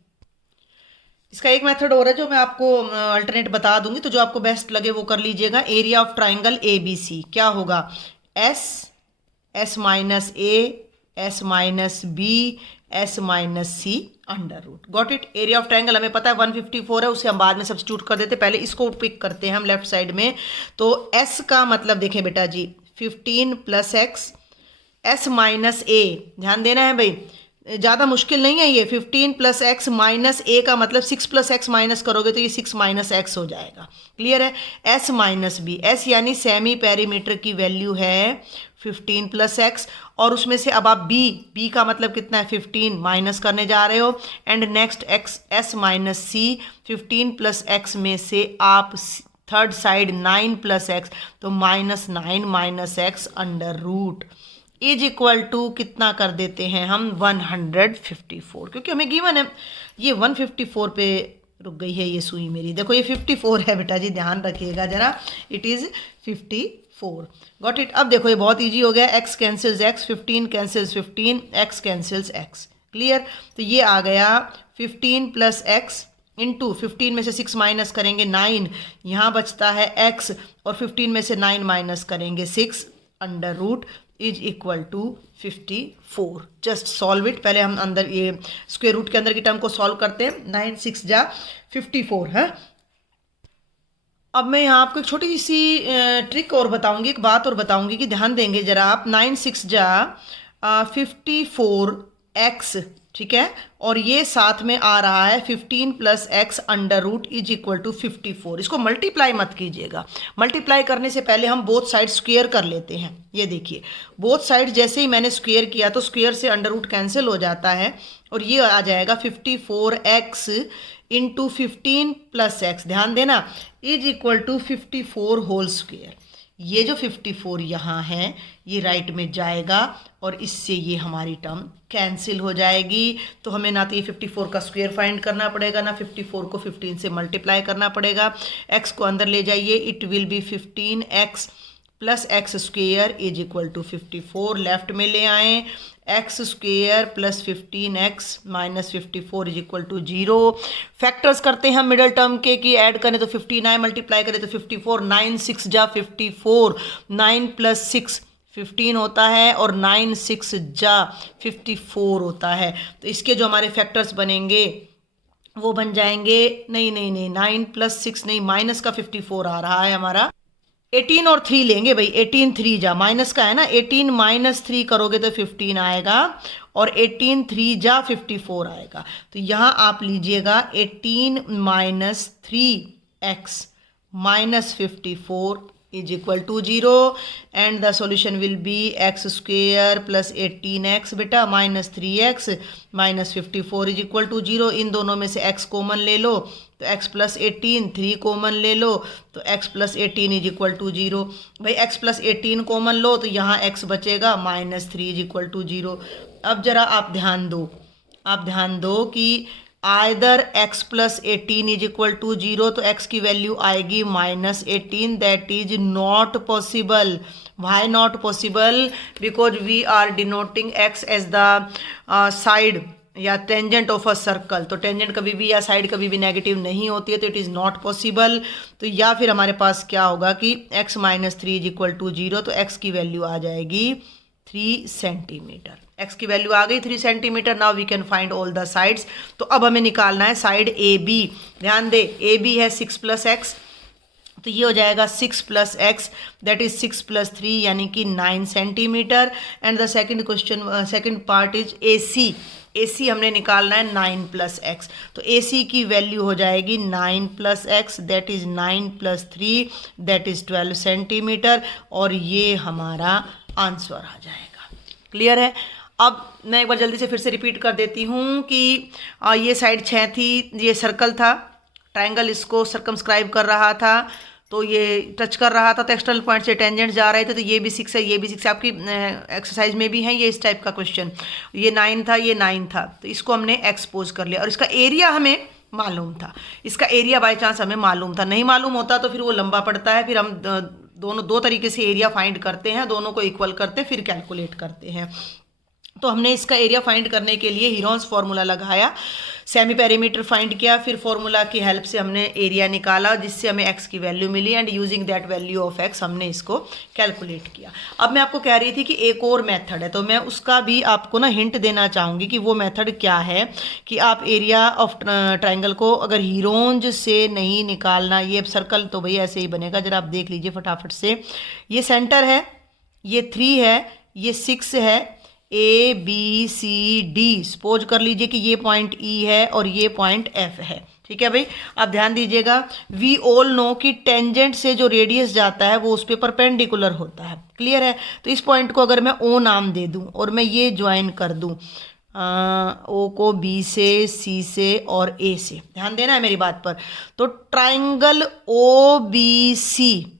इसका एक मेथड और है जो मैं आपको अल्टरनेट बता दूंगी, तो जो आपको बेस्ट लगे वो कर लीजिएगा। Area of triangle A B C क्या होगा, S minus A, S minus B, S minus C under root. Got it. Area of triangle हमें पता है 154 है, उसे हम बाद में सब्स्टिट्यूट कर देते, पहले इसको पिक करते हैं हम लेफ्ट साइड में। तो एस का मतलब देखें बेटा जी 15 प्लस एक्स, एस माइनस ए, ध्यान देना है भाई, ज़्यादा मुश्किल नहीं है ये। 15 प्लस एक्स माइनस ए का मतलब 6 प्लस एक्स माइनस करोगे तो ये 6 माइनस एक्स हो जाएगा। क्लियर है। एस माइनस बी, एस यानी सेमी पेरीमीटर की वैल्यू है 15 प्लस एक्स, और उसमें से अब आप बी का मतलब कितना है 15 माइनस करने जा रहे हो। And next X, S minus C, 15 plus X में से आप थर्ड साइड 9 प्लस एक्स, तो minus 9 minus X under root is equal to कितना कर देते हैं हम 154, क्योंकि हमें गिवन है ये 154 पे रुक गई है ये सुई मेरी, देखो ये 54 है बेटा जी, ध्यान रखिएगा जरा, इट इज़ 54। Got it. अब देखो ये बहुत ईजी हो गया, x cancels x, 15 cancels 15, x cancels x। Clear. तो ये आ गया 15 प्लस एक्स इंटू 15 में से 6 माइनस करेंगे 9, यहाँ बचता है x, और 15 में से 9 माइनस करेंगे 6 under root is equal to 54। Just solve it. पहले हम अंदर ये स्क्वायर रूट के अंदर की टर्म को सॉल्व करते हैं। 9 6 जा 54 है। अब मैं यहाँ आपको एक छोटी सी ट्रिक और बताऊंगी, एक बात और बताऊंगी कि ध्यान देंगे जरा आप। 9 6 जा 54x, ठीक है, और ये साथ में आ रहा है 15 plus X under root is equal to 54। इसको मल्टीप्लाई मत कीजिएगा, मल्टीप्लाई करने से पहले हम बोथ साइड स्क्वेयर कर लेते हैं। ये देखिए बोथ साइड जैसे ही मैंने स्क्वेयर किया तो स्क्वेयर से अंडर रूट कैंसिल हो जाता है, और ये आ जाएगा 54x इंटू 15 प्लस एक्स, ध्यान देना, is equal to 54 whole square. ये जो 54 यहाँ है ये राइट में जाएगा और इससे ये हमारी टर्म कैंसिल हो जाएगी। तो हमें ना तो ये 54 का स्क्वायर फाइंड करना पड़ेगा, ना 54 को 15 से मल्टीप्लाई करना पड़ेगा। x को अंदर ले जाइए, it will be 15x plus X square is equal to 54। Left में ले आएँ, X square plus 15x minus 54 is equal to 0। Factors करते हैं हम मिडल टर्म के कि ऐड करें तो 59, मल्टीप्लाई करें तो 54। 9 6 जा 54, 9 प्लस 6 15 होता है, और 9 6 जा 54 होता है। तो इसके जो हमारे फैक्टर्स बनेंगे वो बन जाएंगे, नहीं नहीं नहीं, 9 प्लस 6 नहीं, माइनस का 54 आ रहा है हमारा। 18 और 3 लेंगे भाई, 18 3 जा, माइनस का है ना, 18 माइनस 3 करोगे तो 15 आएगा, और 18 3 जा 54 आएगा। तो यहाँ आप लीजिएगा 18 minus 3x minus 54 is equal to 0, and the solution will be X square plus 18x बेटा minus 3x minus 54 is equal to 0। इन दोनों में से x कॉमन ले लो तो x प्लस 18, 3 कॉमन ले लो तो x plus 18 is equal to 0। भाई x प्लस 18 कॉमन लो तो यहाँ x बचेगा माइनस 3 इज इक्वल टू 0। अब जरा आप ध्यान दो, आप ध्यान दो कि either x plus 18 is equal to 0, तो x की वैल्यू आएगी minus 18, that is not possible. Why not possible? Because we are denoting x as the side या टेंजेंट ऑफ अ सर्कल। तो टेंजेंट कभी भी या साइड कभी भी नेगेटिव नहीं होती है, तो इट इज़ नॉट पॉसिबल। तो या फिर हमारे पास क्या होगा कि x minus 3 is equal to 0, तो x की वैल्यू आ जाएगी 3 सेंटीमीटर। x की वैल्यू आ गई 3 centimetre. Now we can find all the sides. तो अब हमें निकालना है साइड ए बी। ध्यान दे, ए बी है 6 प्लस एक्स, तो ये हो जाएगा 6 plus x, that is 6 plus 3 यानी कि 9 centimetre. And the second question, second part is A C. A C हमने निकालना है 9 प्लस एक्स, तो ए सी की वैल्यू हो जाएगी 9 plus x, that is 9 plus 3 that is 12 centimetre, और ये हमारा आंसर आ जाएगा। क्लियर है? अब मैं एक बार जल्दी से फिर से रिपीट कर देती हूँ कि ये साइड 6 थी, ये सर्कल था, ट्रायंगल इसको सर्कमस्क्राइब कर रहा था, तो ये टच कर रहा था, तो एक्सटर्नल पॉइंट से टेंजेंट जा रहे थे, तो ये भी 6 है, ये भी 6 है। आपकी एक्सरसाइज में भी है ये इस टाइप का क्वेश्चन। ये 9 था, ये 9 था, तो इसको हमने एक्सपोज कर लिया, और इसका एरिया हमें मालूम था। इसका एरिया बाय चांस हमें मालूम था, नहीं मालूम होता तो फिर वो लंबा पड़ता है। फिर हम दोनों दो तरीके से एरिया फाइंड करते हैं, दोनों को इक्वल करते हैं, फिर कैलकुलेट करते हैं। तो हमने इसका एरिया फाइंड करने के लिए हीरोन्स फार्मूला लगाया, सेमी पेरीमीटर फाइंड किया, फिर फार्मूला की हेल्प से हमने एरिया निकाला जिससे हमें x की वैल्यू मिली, and using that value of x हमने इसको कैलकुलेट किया। अब मैं आपको कह रही थी कि एक और मेथड है, तो मैं उसका भी आपको ना हिंट देना चाहूँगी कि वो मेथड क्या है। कि आप एरिया ऑफ ट्राइंगल को अगर हीरोन्स से नहीं निकालना, ये सर्कल तो भाई ऐसे ही बनेगा, जरा आप देख लीजिए फटाफट से। ये सेंटर है, ये 3 है, ये 6 है, A B C D, suppose कर लीजिए कि ये पॉइंट ई है और ये पॉइंट एफ है। ठीक है भाई, आप ध्यान दीजिएगा। वी ऑल नो कि टेंजेंट से जो रेडियस जाता है वो उस पर परपेंडिकुलर होता है। क्लियर है? तो इस पॉइंट को अगर मैं ओ नाम दे दूं और मैं ये ज्वाइन कर दूं ओ को बी से, सी से और ए से, ध्यान देना है मेरी बात पर। तो ट्राइंगल ओ बी सी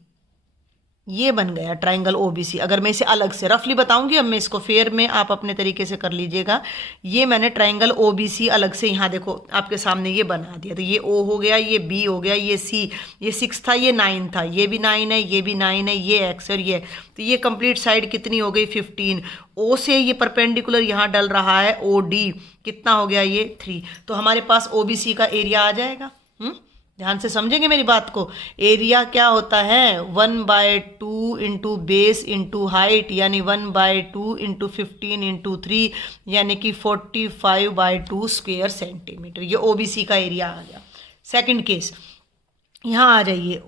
ये बन गया ट्राइंगल ओबीसी। अगर मैं इसे अलग से रफली बताऊंगी, अब मैं इसको फेयर में आप अपने तरीके से कर लीजिएगा। ये मैंने ट्राइंगल ओबीसी अलग से यहाँ देखो आपके सामने ये बना दिया। तो ये ओ हो गया, ये बी हो गया, ये सी, ये 6 था, ये 9 था, ये भी 9 है, ये भी 9 है, ये एक्स और ये। तो ये कंप्लीट साइड कितनी हो गई 15। ओ से ये परपेंडिकुलर यहाँ डल रहा है ओ डी, कितना हो गया ये 3। तो हमारे पास ओबीसी का एरिया आ जाएगा। ध्यान से समझेंगे मेरी बात को। एरिया क्या होता है 1/2 इंटू बेस इंटू हाइट, यानी 1/2 इंटू 15 इंटू 3, यानी कि 45/2 स्क्वेयर सेंटीमीटर। ये ओबीसी का एरिया आ गया। सेकंड केस, यहाँ आ जाइए।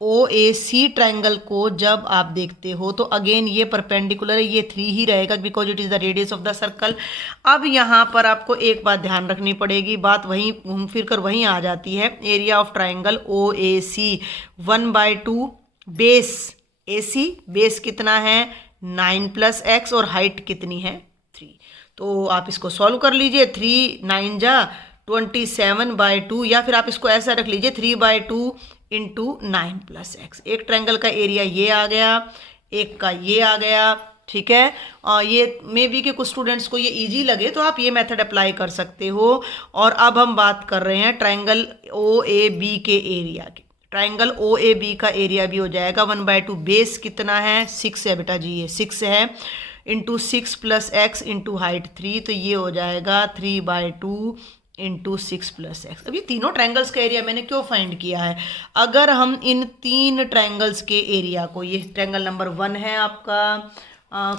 ओ ए सी ट्राइंगल को जब आप देखते हो तो अगेन ये परपेंडिकुलर है, ये 3 ही रहेगा because it is the radius of the circle. अब यहाँ पर आपको एक बात ध्यान रखनी पड़ेगी, बात वहीं घूम फिर कर वहीं आ जाती है। Area of triangle O A C 1/2 base A C, base कितना है 9 + x और हाइट कितनी है 3। तो आप इसको सॉल्व कर लीजिए। 3 9 जा 27/2, या फिर आप इसको ऐसा रख लीजिए 3/2 इंटू 9 + x। एक ट्रायंगल का एरिया ये आ गया, एक का ये आ गया, ठीक है। ये मे बी कि कुछ स्टूडेंट्स को ये इजी लगे तो आप ये मेथड अप्लाई कर सकते हो। और अब हम बात कर रहे हैं ट्रायंगल ओ ए बी के एरिया की। ट्रायंगल ओ ए बी का एरिया भी हो जाएगा 1/2 बेस कितना है 6 है बेटा जी, ये 6 है, इंटू 6 + x इंटू हाइट 3, तो ये हो जाएगा 3/2 इंटू 6 + x। अब ये तीनों ट्रायंगल्स का एरिया मैंने क्यों फाइंड किया है, अगर हम इन 3 ट्रायंगल्स के एरिया को, ये ट्रायंगल नंबर 1 है आपका,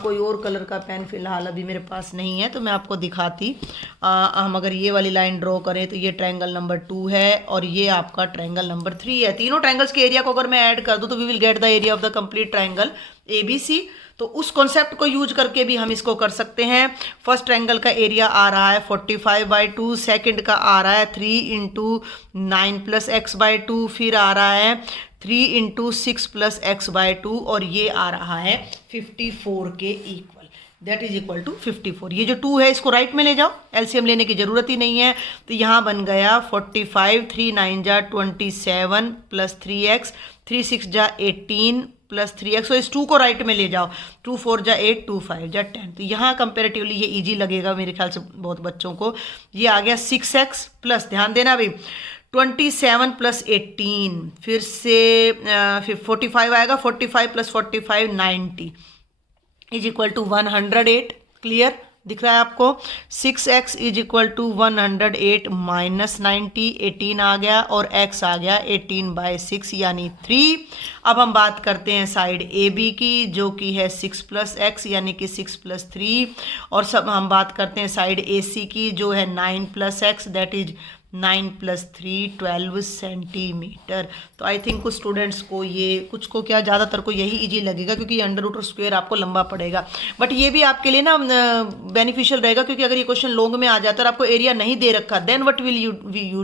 कोई और कलर का पेन फिलहाल अभी मेरे पास नहीं है तो मैं आपको दिखाती। हम अगर ये वाली लाइन ड्रॉ करें तो ये ट्रायंगल नंबर 2 है और ये आपका ट्रायंगल नंबर 3 है। तीनों ट्रायंगल्स के एरिया को अगर मैं ऐड कर दूं तो we will get the area of the complete triangle ABC। तो उस कॉन्सेप्ट को यूज करके भी हम इसको कर सकते हैं। फर्स्ट ट्रायंगल का एरिया आ रहा है 45/2, सेकंड का आ रहा है 3 इंटू 9 + x/2, फिर आ रहा है 3 इंटू 6 + x/2 और ये आ रहा है 54 के equal, that is equal to 54। ये जो 2 है इसको राइट में ले जाओ, एलसीएम लेने की जरूरत ही नहीं है। तो यहाँ बन गया 45, 3 9 जा 27 + 3x, 3 6 जा 18 + 3x। तो इस 2 को राइट में ले जाओ, 2 4 जा 8, 2 5 जा 10। तो यहाँ कंपेरेटिवली ये इजी लगेगा मेरे ख्याल से बहुत बच्चों को। ये आ गया 6x प्लस, ध्यान देना भाई, 27 + 18, फिर से फिर 45 आएगा, 45 + 45 90 इज इक्वल टू 108। क्लियर दिख रहा है आपको। 6x इज इक्वल टू 108 - 90, 18 आ गया और x आ गया 18/6 यानी 3। अब हम बात करते हैं साइड AB की जो कि है 6 + x यानी कि 6 + 3, और सब हम बात करते हैं साइड AC की जो है 9 + x दैट इज 9 + 3 12 सेंटीमीटर। तो आई थिंक कुछ स्टूडेंट्स को ये, कुछ को क्या, ज़्यादातर को यही इजी लगेगा क्योंकि √² आपको लंबा पड़ेगा। बट ये भी आपके लिए ना बेनिफिशियल रहेगा क्योंकि अगर ये क्वेश्चन लॉन्ग में आ जाता है और आपको एरिया नहीं दे रखा, then what will you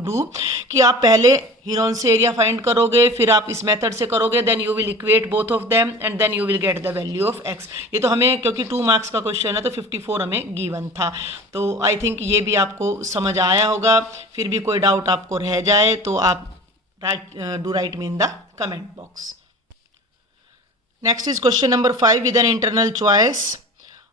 do कि आप पहले हीरोन से एरिया फाइंड करोगे, फिर आप इस मेथड से करोगे, then you will equate both of them and then you will get the value of x। ये तो हमें क्योंकि 2 मार्क्स का क्वेश्चन है तो 54 हमें गिवन था। तो आई थिंक ये भी आपको समझ आया होगा। फिर भी कोई डाउट आपको रह जाए तो आप right me in the comment box. Next is question number 5 with an internal choice.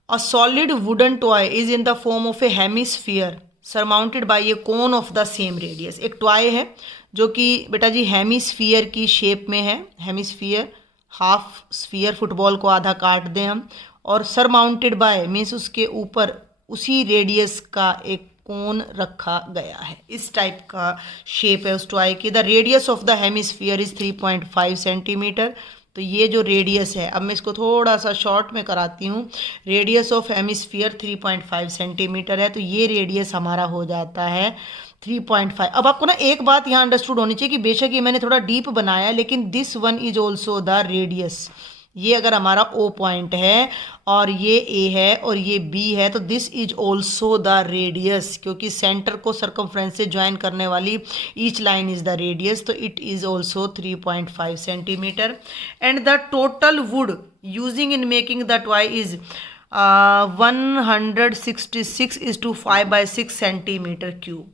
A solid wooden toy is in the form of A hemisphere surmounted bye A cone of the same radius. एक toy है जो कि बेटा जी hemisphere की shape में है। Hemisphere, half sphere, football को आधा काट दें हम, और सरमाउंटेड बाय मीन्स उसके ऊपर उसी रेडियस का एक कोन रखा गया है। इस टाइप का शेप है उस टॉय की। The radius of the hemisphere is 3.5 centimetre. तो ये जो रेडियस है, अब मैं इसको थोड़ा सा शॉर्ट में कराती हूँ। रेडियस ऑफ हेमिस्फीयर 3.5 सेंटीमीटर है, तो ये रेडियस हमारा हो जाता है 3.5। अब आपको ना एक बात यहाँ अंडरस्टूड होनी चाहिए कि बेशक ये मैंने थोड़ा डीप बनाया लेकिन this one is also the radius. ये अगर हमारा O पॉइंट है और ये A है और ये B है तो this is also the radius, क्योंकि सेंटर को सर्कमफ्रेंस से ज्वाइन करने वाली each line is the radius. तो it is also 3.5 centimetre. And the total wood using in making the toy is 166 = 5/6 centimetre cube.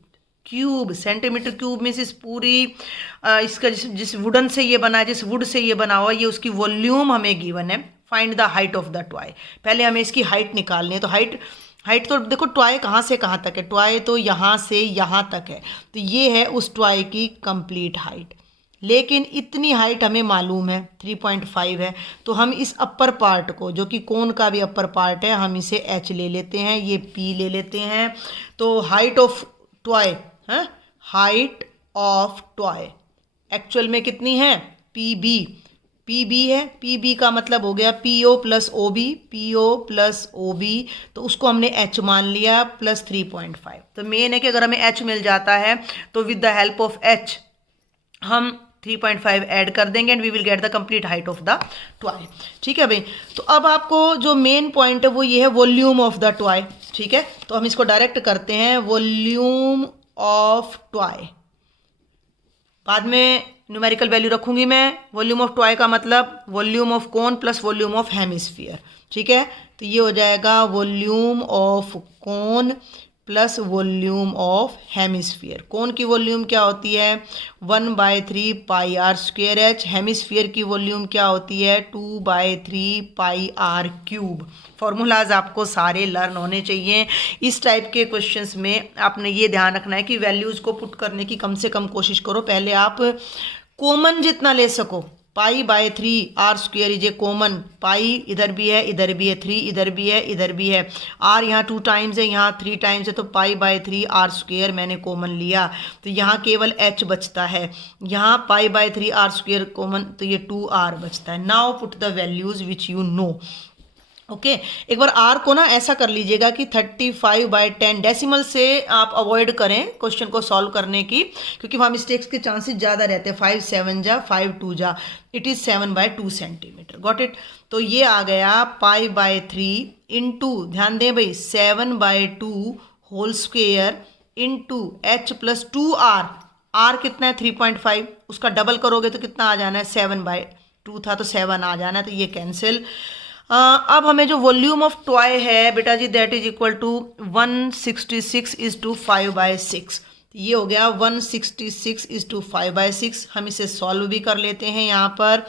Cube, centimetre cube means इस पूरी इसका जिस वुडन से ये बना है, जिस वुड से ये बना हुआ है, ये उसकी वॉल्यूम हमें गिवन है। Find the height of the toy. पहले हमें इसकी हाइट निकालनी है। तो हाइट तो देखो टॉय कहाँ से कहाँ तक है, टॉय तो यहाँ से यहाँ तक है, तो ये है उस टॉय की कंप्लीट हाइट। लेकिन इतनी हाइट हमें मालूम है 3.5 है, तो हम इस अपर पार्ट को, जो कि कोन का भी अपर पार्ट है, हम इसे h ले लेते हैं, ये p ले लेते हैं। तो हाइट ऑफ टॉय है, हाइट ऑफ टॉय एक्चुअल में कितनी है, पी बी है। पी बी का मतलब हो गया P O plus O B, तो उसको हमने h मान लिया प्लस 3.5। तो मेन है कि अगर हमें h मिल जाता है तो with the help of h हम 3.5 ऐड कर देंगे and we will get the complete height of the toy. ठीक है भाई। तो अब आपको जो मेन पॉइंट है वो ये है वॉल्यूम ऑफ द टॉय। ठीक है, तो हम इसको डायरेक्ट करते हैं, वॉल्यूम ऑफ टॉय। बाद में न्यूमेरिकल वैल्यू रखूंगी मैं। वॉल्यूम ऑफ टॉय का मतलब volume of cone plus volume of hemisphere. ठीक है, तो ये हो जाएगा volume of cone plus volume of hemisphere. Cone की वॉल्यूम क्या होती है 1/3 pi r square h. Hemisphere की वॉल्यूम क्या होती है 2/3 पाई आर क्यूब। फॉर्मूलाज आपको सारे लर्न होने चाहिए। इस टाइप के क्वेश्चंस में आपने ये ध्यान रखना है कि वैल्यूज़ को पुट करने की कम से कम कोशिश करो। पहले आप कॉमन जितना ले सको, π/3 r square is a common. Pi इधर भी है, इधर भी है, 3 इधर भी है, इधर भी है, आर यहाँ 2 टाइम्स है, यहाँ 3 टाइम्स है, तो π/3 आर स्क्वेयर मैंने कॉमन लिया, तो यहाँ केवल h बचता है। यहाँ π/3 आर स्क्वेयर कॉमन, तो ये 2r बचता है। Now put the values which you know. Okay, एक बार r को ना ऐसा कर लीजिएगा कि 35/10 डेसिमल से आप अवॉइड करें क्वेश्चन को सॉल्व करने की, क्योंकि वहाँ मिस्टेक्स के चांसेस ज़्यादा रहते हैं। 5 7 जा 5 2 जा, it is 7/2 centimetre. Got it. तो ये आ गया π/3 इंटू, ध्यान दें भाई, 7/2 whole square into h plus 2r। r कितना है 3.5, उसका डबल करोगे तो कितना आ जाना है 7/2 था, तो 7 आ जाना है, तो ये कैंसिल। अब हमें जो वॉल्यूम ऑफ टॉय है बेटा जी, दैट इज इक्वल टू 166/5/6। ये हो गया 166/5/6। हम इसे सॉल्व भी कर लेते हैं यहाँ पर।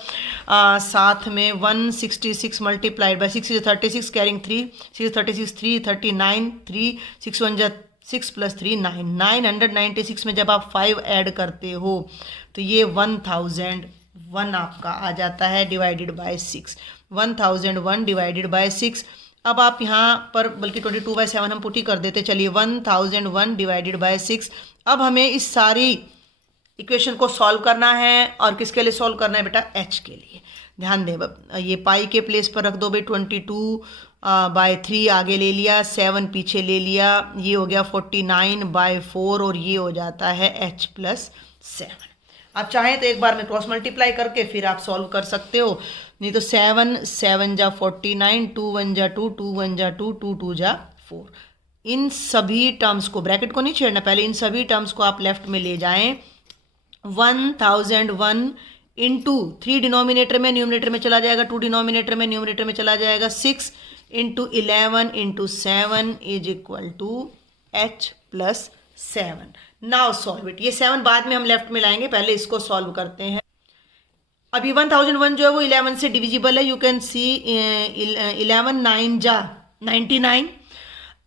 साथ में 166 मल्टीप्लाइड बाई 6 इज 36, कैरिंग 3, 6 36 3 39 3 6 1 जा 6 प्लस 3 9, 996 में जब आप 5 ऐड करते हो तो ये 1001 आपका आ जाता है डिवाइडेड बाय 6। 1001 divided by 6। अब आप यहाँ पर बल्कि 22/7 हम पुट ही कर देते। चलिए 1001 डिवाइडेड बाय 6। अब हमें इस सारी इक्वेशन को सॉल्व करना है, और किसके लिए सॉल्व करना है बेटा, h के लिए। ध्यान दें, ये पाई के प्लेस पर रख दो भाई। 22/3 आगे ले लिया, 7 पीछे ले लिया, ये हो गया 49/4, और ये हो जाता है h प्लस 7। आप चाहें तो एक बार में क्रॉस मल्टीप्लाई करके फिर आप सॉल्व कर सकते हो, नहीं तो 7 7 जा 49, 2 1 जा 2, 2 1 जा 2, 2 2 जा 4। इन सभी टर्म्स को, ब्रैकेट को नहीं छेड़ना, पहले इन सभी टर्म्स को आप लेफ्ट में ले जाएं। 1001 इंटू 3 डिनोमिनेटर में, न्यूमिनेटर में चला जाएगा, 2 डिनोमिनेटर में, न्यूमिनेटर में चला जाएगा, 6 into 11 into 7 is equal to h plus 7। Now solve it. ये 7 बाद में हम लेफ्ट में लाएंगे, पहले इसको सॉल्व करते हैं। अभी 1001 जो है वो 11 से डिविजिबल है। यू कैन सी 11 9 जा 99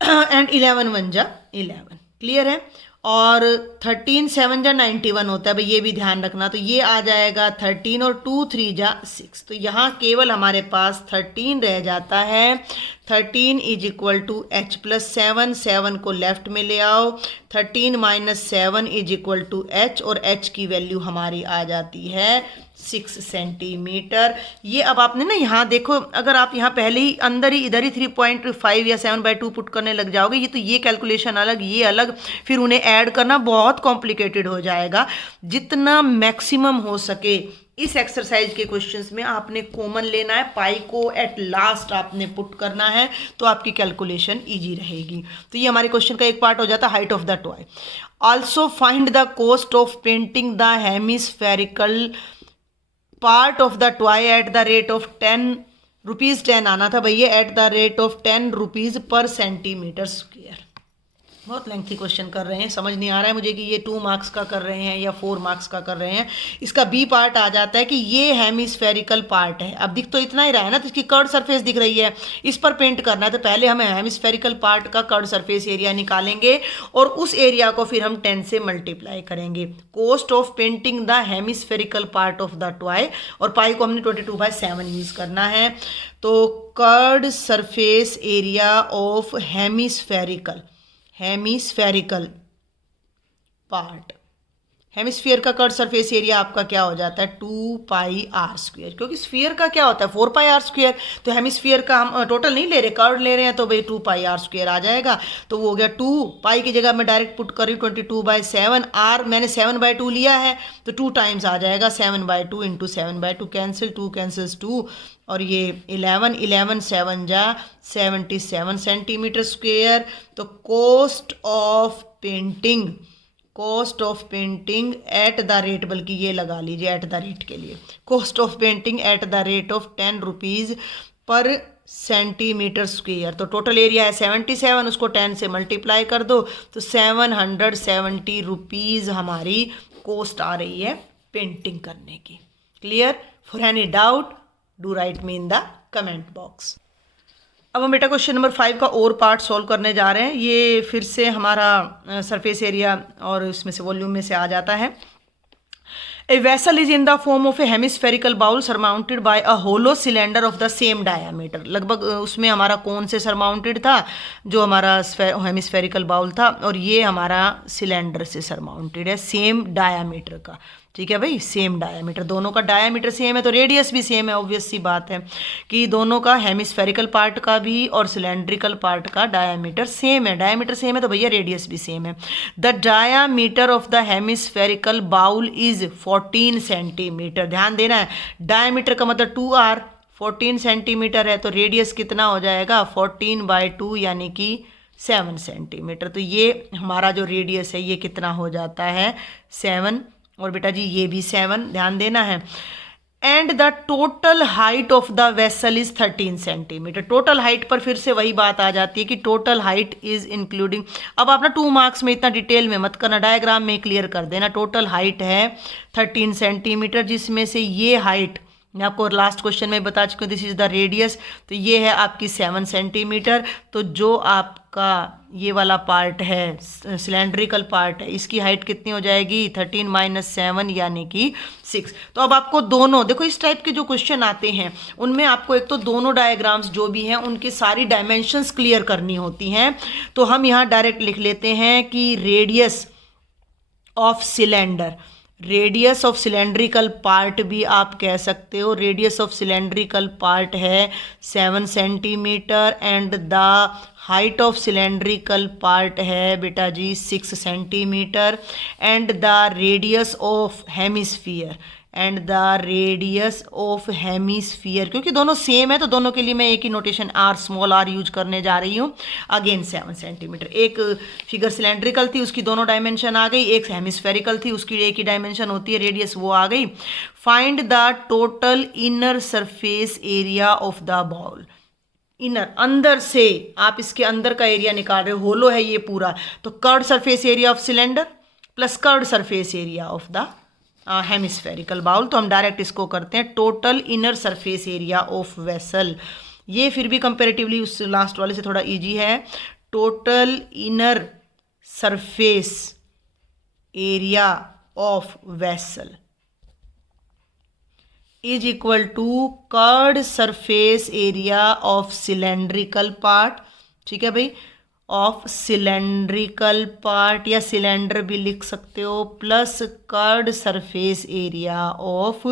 एंड 11 1 जा 11। क्लियर है। और 13 7 जा 91 होता है भाई, ये भी ध्यान रखना। तो ये आ जाएगा 13 और 2 3 जा 6। तो यहाँ केवल हमारे पास 13 रह जाता है। 13 is equal to h plus 7, 7 को लेफ्ट में ले आओ, 13 minus 7 is equal to h, और h की वैल्यू हमारी आ जाती है 6 सेंटीमीटर। ये अब आपने ना यहाँ देखो, अगर आप यहाँ पहले ही अंदर ही इधर ही 3.5 या 7/2 पुट करने लग जाओगे, ये तो ये कैलकुलेशन अलग, ये अलग, फिर उन्हें ऐड करना बहुत कॉम्प्लिकेटेड हो जाएगा। जितना मैक्सिमम हो सके इस एक्सरसाइज के क्वेश्चंस में आपने कॉमन लेना है, पाई को एट लास्ट आपने पुट करना है, तो आपकी कैलकुलेशन इजी रहेगी। तो ये हमारे क्वेश्चन का एक पार्ट हो जाता है, height of the toy. Also find the cost of painting the hemispherical part of the toy eight the rate of 10 rupees 10 आना था भैया, eight the rate of 10 rupees पर सेंटीमीटर स्क्वेयर। बहुत लेंथी क्वेश्चन कर रहे हैं, समझ नहीं आ रहा है मुझे कि ये 2 मार्क्स का कर रहे हैं या 4 मार्क्स का कर रहे हैं। इसका बी पार्ट आ जाता है कि ये हेमिस्फेरिकल पार्ट है। अब दिख तो इतना ही रहा है ना, तो इसकी कर्ड सरफेस दिख रही है, इस पर पेंट करना है। तो पहले हम हेमिस्फेरिकल पार्ट का कर्ड सरफेस एरिया निकालेंगे और उस एरिया को फिर हम 10 से मल्टीप्लाई करेंगे। Cost of painting the hemispherical part of the toy, और पाई को हमने 22/7 यूज करना है। तो curved surface area of hemispherical part, hemisphere का कर्ड सरफेस एरिया आपका क्या हो जाता है 2πr², क्योंकि स्फीयर का क्या होता है 4πr²। तो हेमिस्फीयर का हम टोटल नहीं ले रहे, कर्ड ले रहे हैं, तो भाई 2πr² आ जाएगा। तो वो हो गया 2 पाई की जगह मैं डायरेक्ट पुट कर रही हूँ 22/7, आर मैंने 7/2 लिया है तो 2 टाइम्स आ जाएगा, 7/2 इंटू 7/2 कैंसिल, 2 कैंसिल्स 2, और ये 11 7 जा 77 सेंटीमीटर स्क्वेयर। तो cost of painting at the rate, बल्कि ये लगा लीजिए एट द रेट के लिए, cost of painting at the rate of 10 rupees पर सेंटीमीटर स्क्वेयर। तो टोटल एरिया है 77, उसको 10 से मल्टीप्लाई कर दो तो 770 रुपीज़ हमारी कोस्ट आ रही है पेंटिंग करने की। Clear? For any doubt do write me in the comment box. अब हम बेटा क्वेश्चन नंबर 5 का और पार्ट सॉल्व करने जा रहे हैं। ये फिर से हमारा सरफेस एरिया और इसमें से वॉल्यूम में से आ जाता है। A vessel is in the form of a hemispherical bowl surmounted by a hollow cylinder of the same diameter. लगभग उसमें हमारा कौन से सरमाउंटेड था, जो हमारा हेमिस्फेरिकल बाउल था, और ये हमारा सिलेंडर से सरमाउंटेड है सेम डायामीटर का। ठीक है भाई, सेम डायामीटर, दोनों का डायामीटर सेम है तो रेडियस भी सेम है। ऑब्वियस सी बात है कि दोनों का हेमिस्फेरिकल पार्ट का भी और सिलेंड्रिकल पार्ट का डायामीटर सेम है। डायामीटर सेम है तो भैया रेडियस भी सेम है। The diameter of the hemispherical bowl is 14 centimetre. ध्यान देना है, डायामीटर का मतलब 2r, 14 सेंटीमीटर है तो रेडियस कितना हो जाएगा 14/2 यानी कि 7 सेंटीमीटर। तो ये हमारा जो रेडियस है ये कितना हो जाता है 7, और बेटा जी ये भी 7, ध्यान देना है। And the total height of the vessel is 13 centimetre. Total height पर फिर से वही बात आ जाती है कि टोटल हाइट इज इंक्लूडिंग, अब आप ना 2 मार्क्स में इतना डिटेल में मत करना, डायग्राम में क्लियर कर देना। टोटल हाइट है 13 सेंटीमीटर, जिसमें से ये हाइट मैं आपको लास्ट क्वेश्चन में बता चुकी हूँ, दिस इज द रेडियस, तो ये है आपकी 7 सेंटीमीटर। तो जो आपका ये वाला पार्ट है सिलेंड्रिकल पार्ट है, इसकी हाइट कितनी हो जाएगी 13 - 7 यानी कि 6। तो अब आपको दोनों देखो, इस टाइप के जो क्वेश्चन आते हैं उनमें आपको एक तो दोनों डायग्राम्स जो भी हैं उनकी सारी डायमेंशंस क्लियर करनी होती हैं। तो हम यहाँ डायरेक्ट लिख लेते हैं कि radius of cylinder, radius of cylindrical part भी आप कह सकते हो, रेडियस ऑफ सिलेंड्रिकल पार्ट है 7 centimetre and the height of cylindrical part है बेटा जी 6 centimetre and the radius of hemisphere क्योंकि दोनों सेम है तो दोनों के लिए मैं एक ही notation r small r use करने जा रही हूँ। अगेन 7 सेंटीमीटर, एक फिगर सिलेंड्रिकल थी उसकी दोनों डायमेंशन आ गई, एक हेमिस्फेरिकल थी उसकी एक ही डायमेंशन होती है रेडियस, वो आ गई। Find the total inner surface area of the bowl. Inner, अंदर से आप इसके अंदर का एरिया निकाल रहे हो, होलो है ये पूरा, तो curved surface area of cylinder plus curved surface area of the hemispherical bowl. तो हम डायरेक्ट इसको करते हैं total inner surface area of vessel. ये फिर भी कंपेरेटिवली उस लास्ट वाले से थोड़ा इजी है। Total inner surface area of vessel is equal to curved surface area of cylindrical part. ठीक है भाई, ऑफ सिलेंड्रिकल पार्ट या सिलेंडर भी लिख सकते हो, plus curved surface area of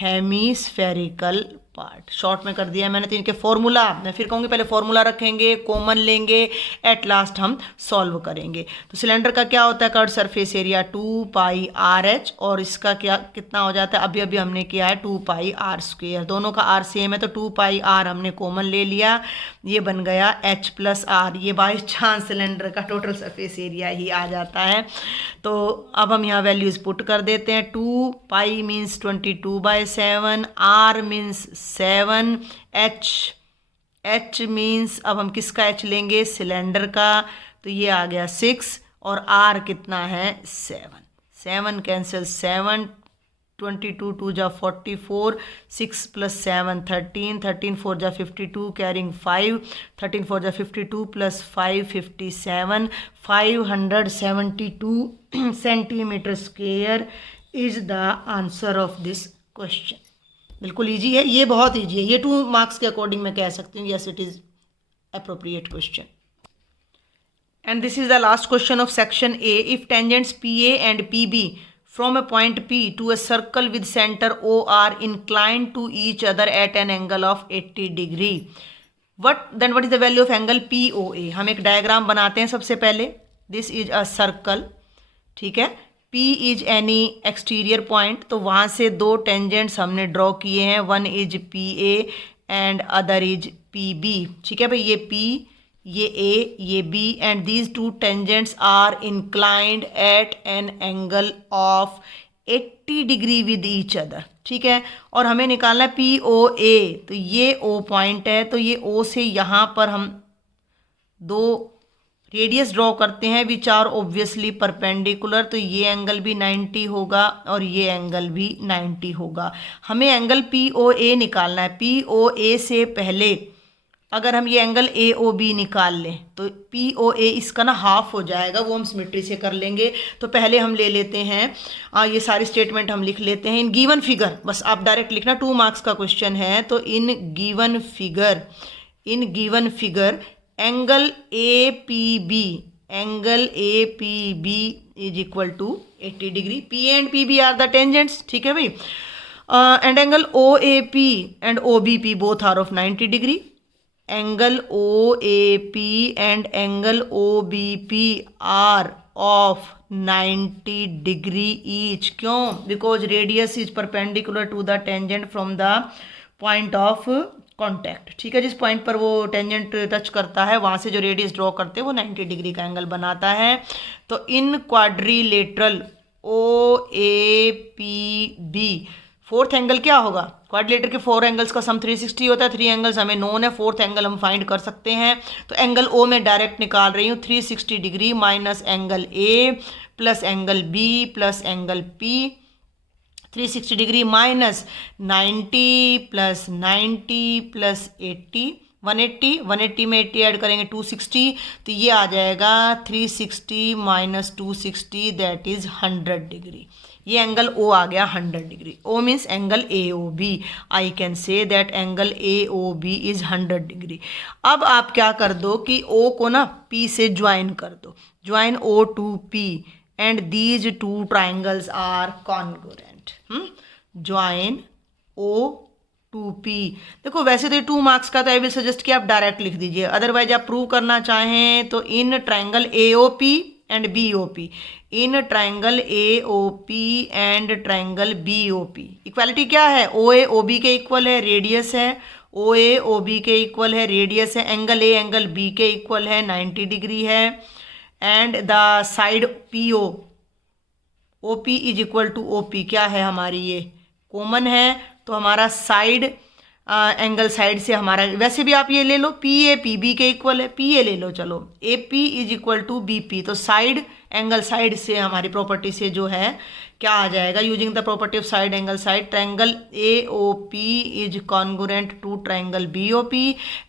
hemispherical part. Short में कर दिया है मैंने, तो इनके फॉर्मूला मैं फिर कहूँगी, पहले फॉर्मूला रखेंगे, कॉमन लेंगे, एट लास्ट हम सॉल्व करेंगे। तो सिलेंडर का क्या होता है कर्ड सरफेस एरिया 2πrh, और इसका क्या कितना हो जाता है, अभी हमने किया है 2πr²। दोनों का r सेम है तो 2πr हमने कॉमन ले लिया, ये बन गया h + r। ये बाई चांस सिलेंडर का टोटल सरफेस एरिया ही आ जाता है। तो अब हम यहाँ वैल्यूज पुट कर देते हैं। 2π means 22/7, r means 7, h means अब हम किसका h लेंगे सिलेंडर का, तो ये आ गया 6 और r कितना है 7, 7 कैंसिल 7, 22 2 जा 44, 6 प्लस 7 13, 13 4 जा 52 कैरिंग 5, 13 4 जा 52 plus 5 57, 572 centimetre square is the answer of this question. बिल्कुल ईजी है, ये बहुत ईजी है, ये 2 मार्क्स के अकॉर्डिंग मैं कह सकती हूँ yes it is appropriate question. And this is the last question of section A. If tangents PA and PB from a point P to a circle with center O are inclined to each other at an angle of 80 degree, what is the value of angle POA? हम एक diagram बनाते हैं सबसे पहले. This is a circle, ठीक है. P is any exterior point, तो वहाँ से 2 टेंजेंट्स हमने ड्रॉ किए हैं. One is PA and other is PB. ठीक है भाई, ये P, ये A, ये B and these 2 tangents are inclined at an angle of 80 degree with each other. ठीक है, और हमें निकालना है POA. तो ये O पॉइंट है, तो ये O से यहाँ पर हम 2 रेडियस ड्रॉ करते हैं विच आर ऑब्वियसली परपेंडिकुलर. तो ये एंगल भी 90 होगा और ये एंगल भी 90 होगा. हमें एंगल POA निकालना है. POA से पहले अगर हम ये एंगल AOB निकाल लें तो POA इसका ना हाफ हो जाएगा, वो हम सिमेट्री से कर लेंगे. तो पहले हम ले लेते हैं ये सारी स्टेटमेंट हम लिख लेते हैं इन गिवन फिगर. बस आप डायरेक्ट लिखना, 2 मार्क्स का क्वेश्चन है. तो इन given figure angle APB is equal to 80 degree. P and PB are the tangents. ठीक है भाई. And angle OAP and OBP both are of 90 degree. Angle OAP and angle OBP are of 90 degree each. क्यों? Because radius is perpendicular to the tangent from the point of contact. ठीक है, जिस point पर वो tangent touch करता है वहाँ से जो रेडियस ड्रॉ करते हैं वो 90 डिग्री का एंगल बनाता है. तो इन क्वाड्रिलेटरल OAPB फोर्थ एंगल क्या होगा? क्वाड्रिलेटर के 4 एंगल्स का सम 360 होता है. 3 एंगल्स हमें नोन है, फोर्थ एंगल हम फाइंड कर सकते हैं. तो एंगल O में डायरेक्ट निकाल रही हूँ 360 degree minus angle A plus angle B plus angle P. 360 degree minus 90 plus 90 plus 80 180 में 80 ऐड करेंगे 260. तो ये आ जाएगा 360 माइनस 260 दैट इज 100 डिग्री. ये एंगल O आ गया 100 degree. O means angle AOB. I can say that angle AOB is 100 degree. अब आप क्या कर दो कि O को ना P से ज्वाइन कर दो. Join O to P and these 2 triangles are congruent. Join O to P. देखो वैसे तो ये 2 मार्क्स का, तो आई विल सजेस्ट कि आप डायरेक्ट लिख दीजिए. अदरवाइज आप प्रूव करना चाहें तो in triangle AOP and BOP, in triangle AOP and triangle BOP equality क्या है? OA OB के इक्वल है, रेडियस है. OA OB के इक्वल है, रेडियस है. एंगल A एंगल B के इक्वल है, 90 डिग्री है. And the side PO OP is equal to OP क्या है हमारी? ये कॉमन है. तो हमारा साइड एंगल साइड से हमारा, वैसे भी आप ये ले लो PA PB के इक्वल है, PA ले लो. चलो AP is equal to BP. तो साइड एंगल साइड से हमारी प्रॉपर्टी से जो है क्या आ जाएगा? Using the property of side angle side, triangle AOP is congruent to triangle BOP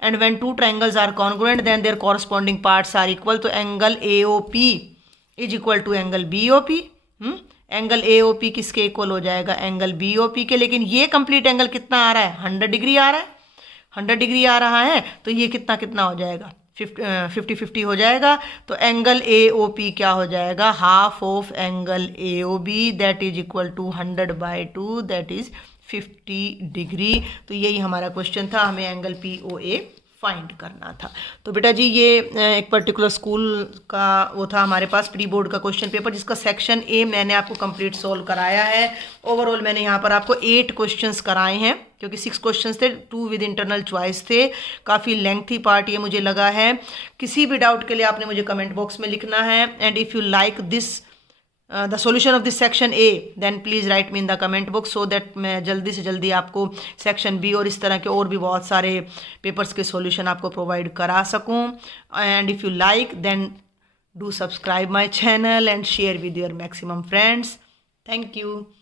and when 2 triangles are congruent then their corresponding parts are equal. तो angle AOP is equal to angle BOP. Angle AOP किसके equal हो जाएगा? Angle BOP के. लेकिन ये complete angle कितना आ रहा है? 100 डिग्री आ रहा है. 100 डिग्री आ रहा है तो ये कितना हो जाएगा? 50-50 हो जाएगा. तो एंगल AOP क्या हो जाएगा? Half of angle AOB that is equal to 100/2 that is 50 degree. तो यही हमारा क्वेश्चन था, हमें एंगल POA फाइंड करना था. तो बेटा जी ये एक पर्टिकुलर स्कूल का वो था हमारे पास प्री बोर्ड का क्वेश्चन पेपर, जिसका सेक्शन A मैंने आपको कंप्लीट सॉल्व कराया है. ओवरऑल मैंने यहाँ पर आपको 8 क्वेश्चंस कराए हैं, क्योंकि 6 क्वेश्चंस थे, 2 विद इंटरनल चॉइस थे. काफ़ी लेंथी पार्ट ये मुझे लगा है. किसी भी डाउट के लिए आपने मुझे कमेंट बॉक्स में लिखना है. And if you like this the solution of this section A then please write me in the comment box so that मैं जल्दी से जल्दी आपको सेक्शन B और इस तरह के और भी बहुत सारे पेपर्स के सॉल्यूशन आपको प्रोवाइड करा सकूं. And if you like then Do subscribe my channel and share with your maximum friends. Thank you.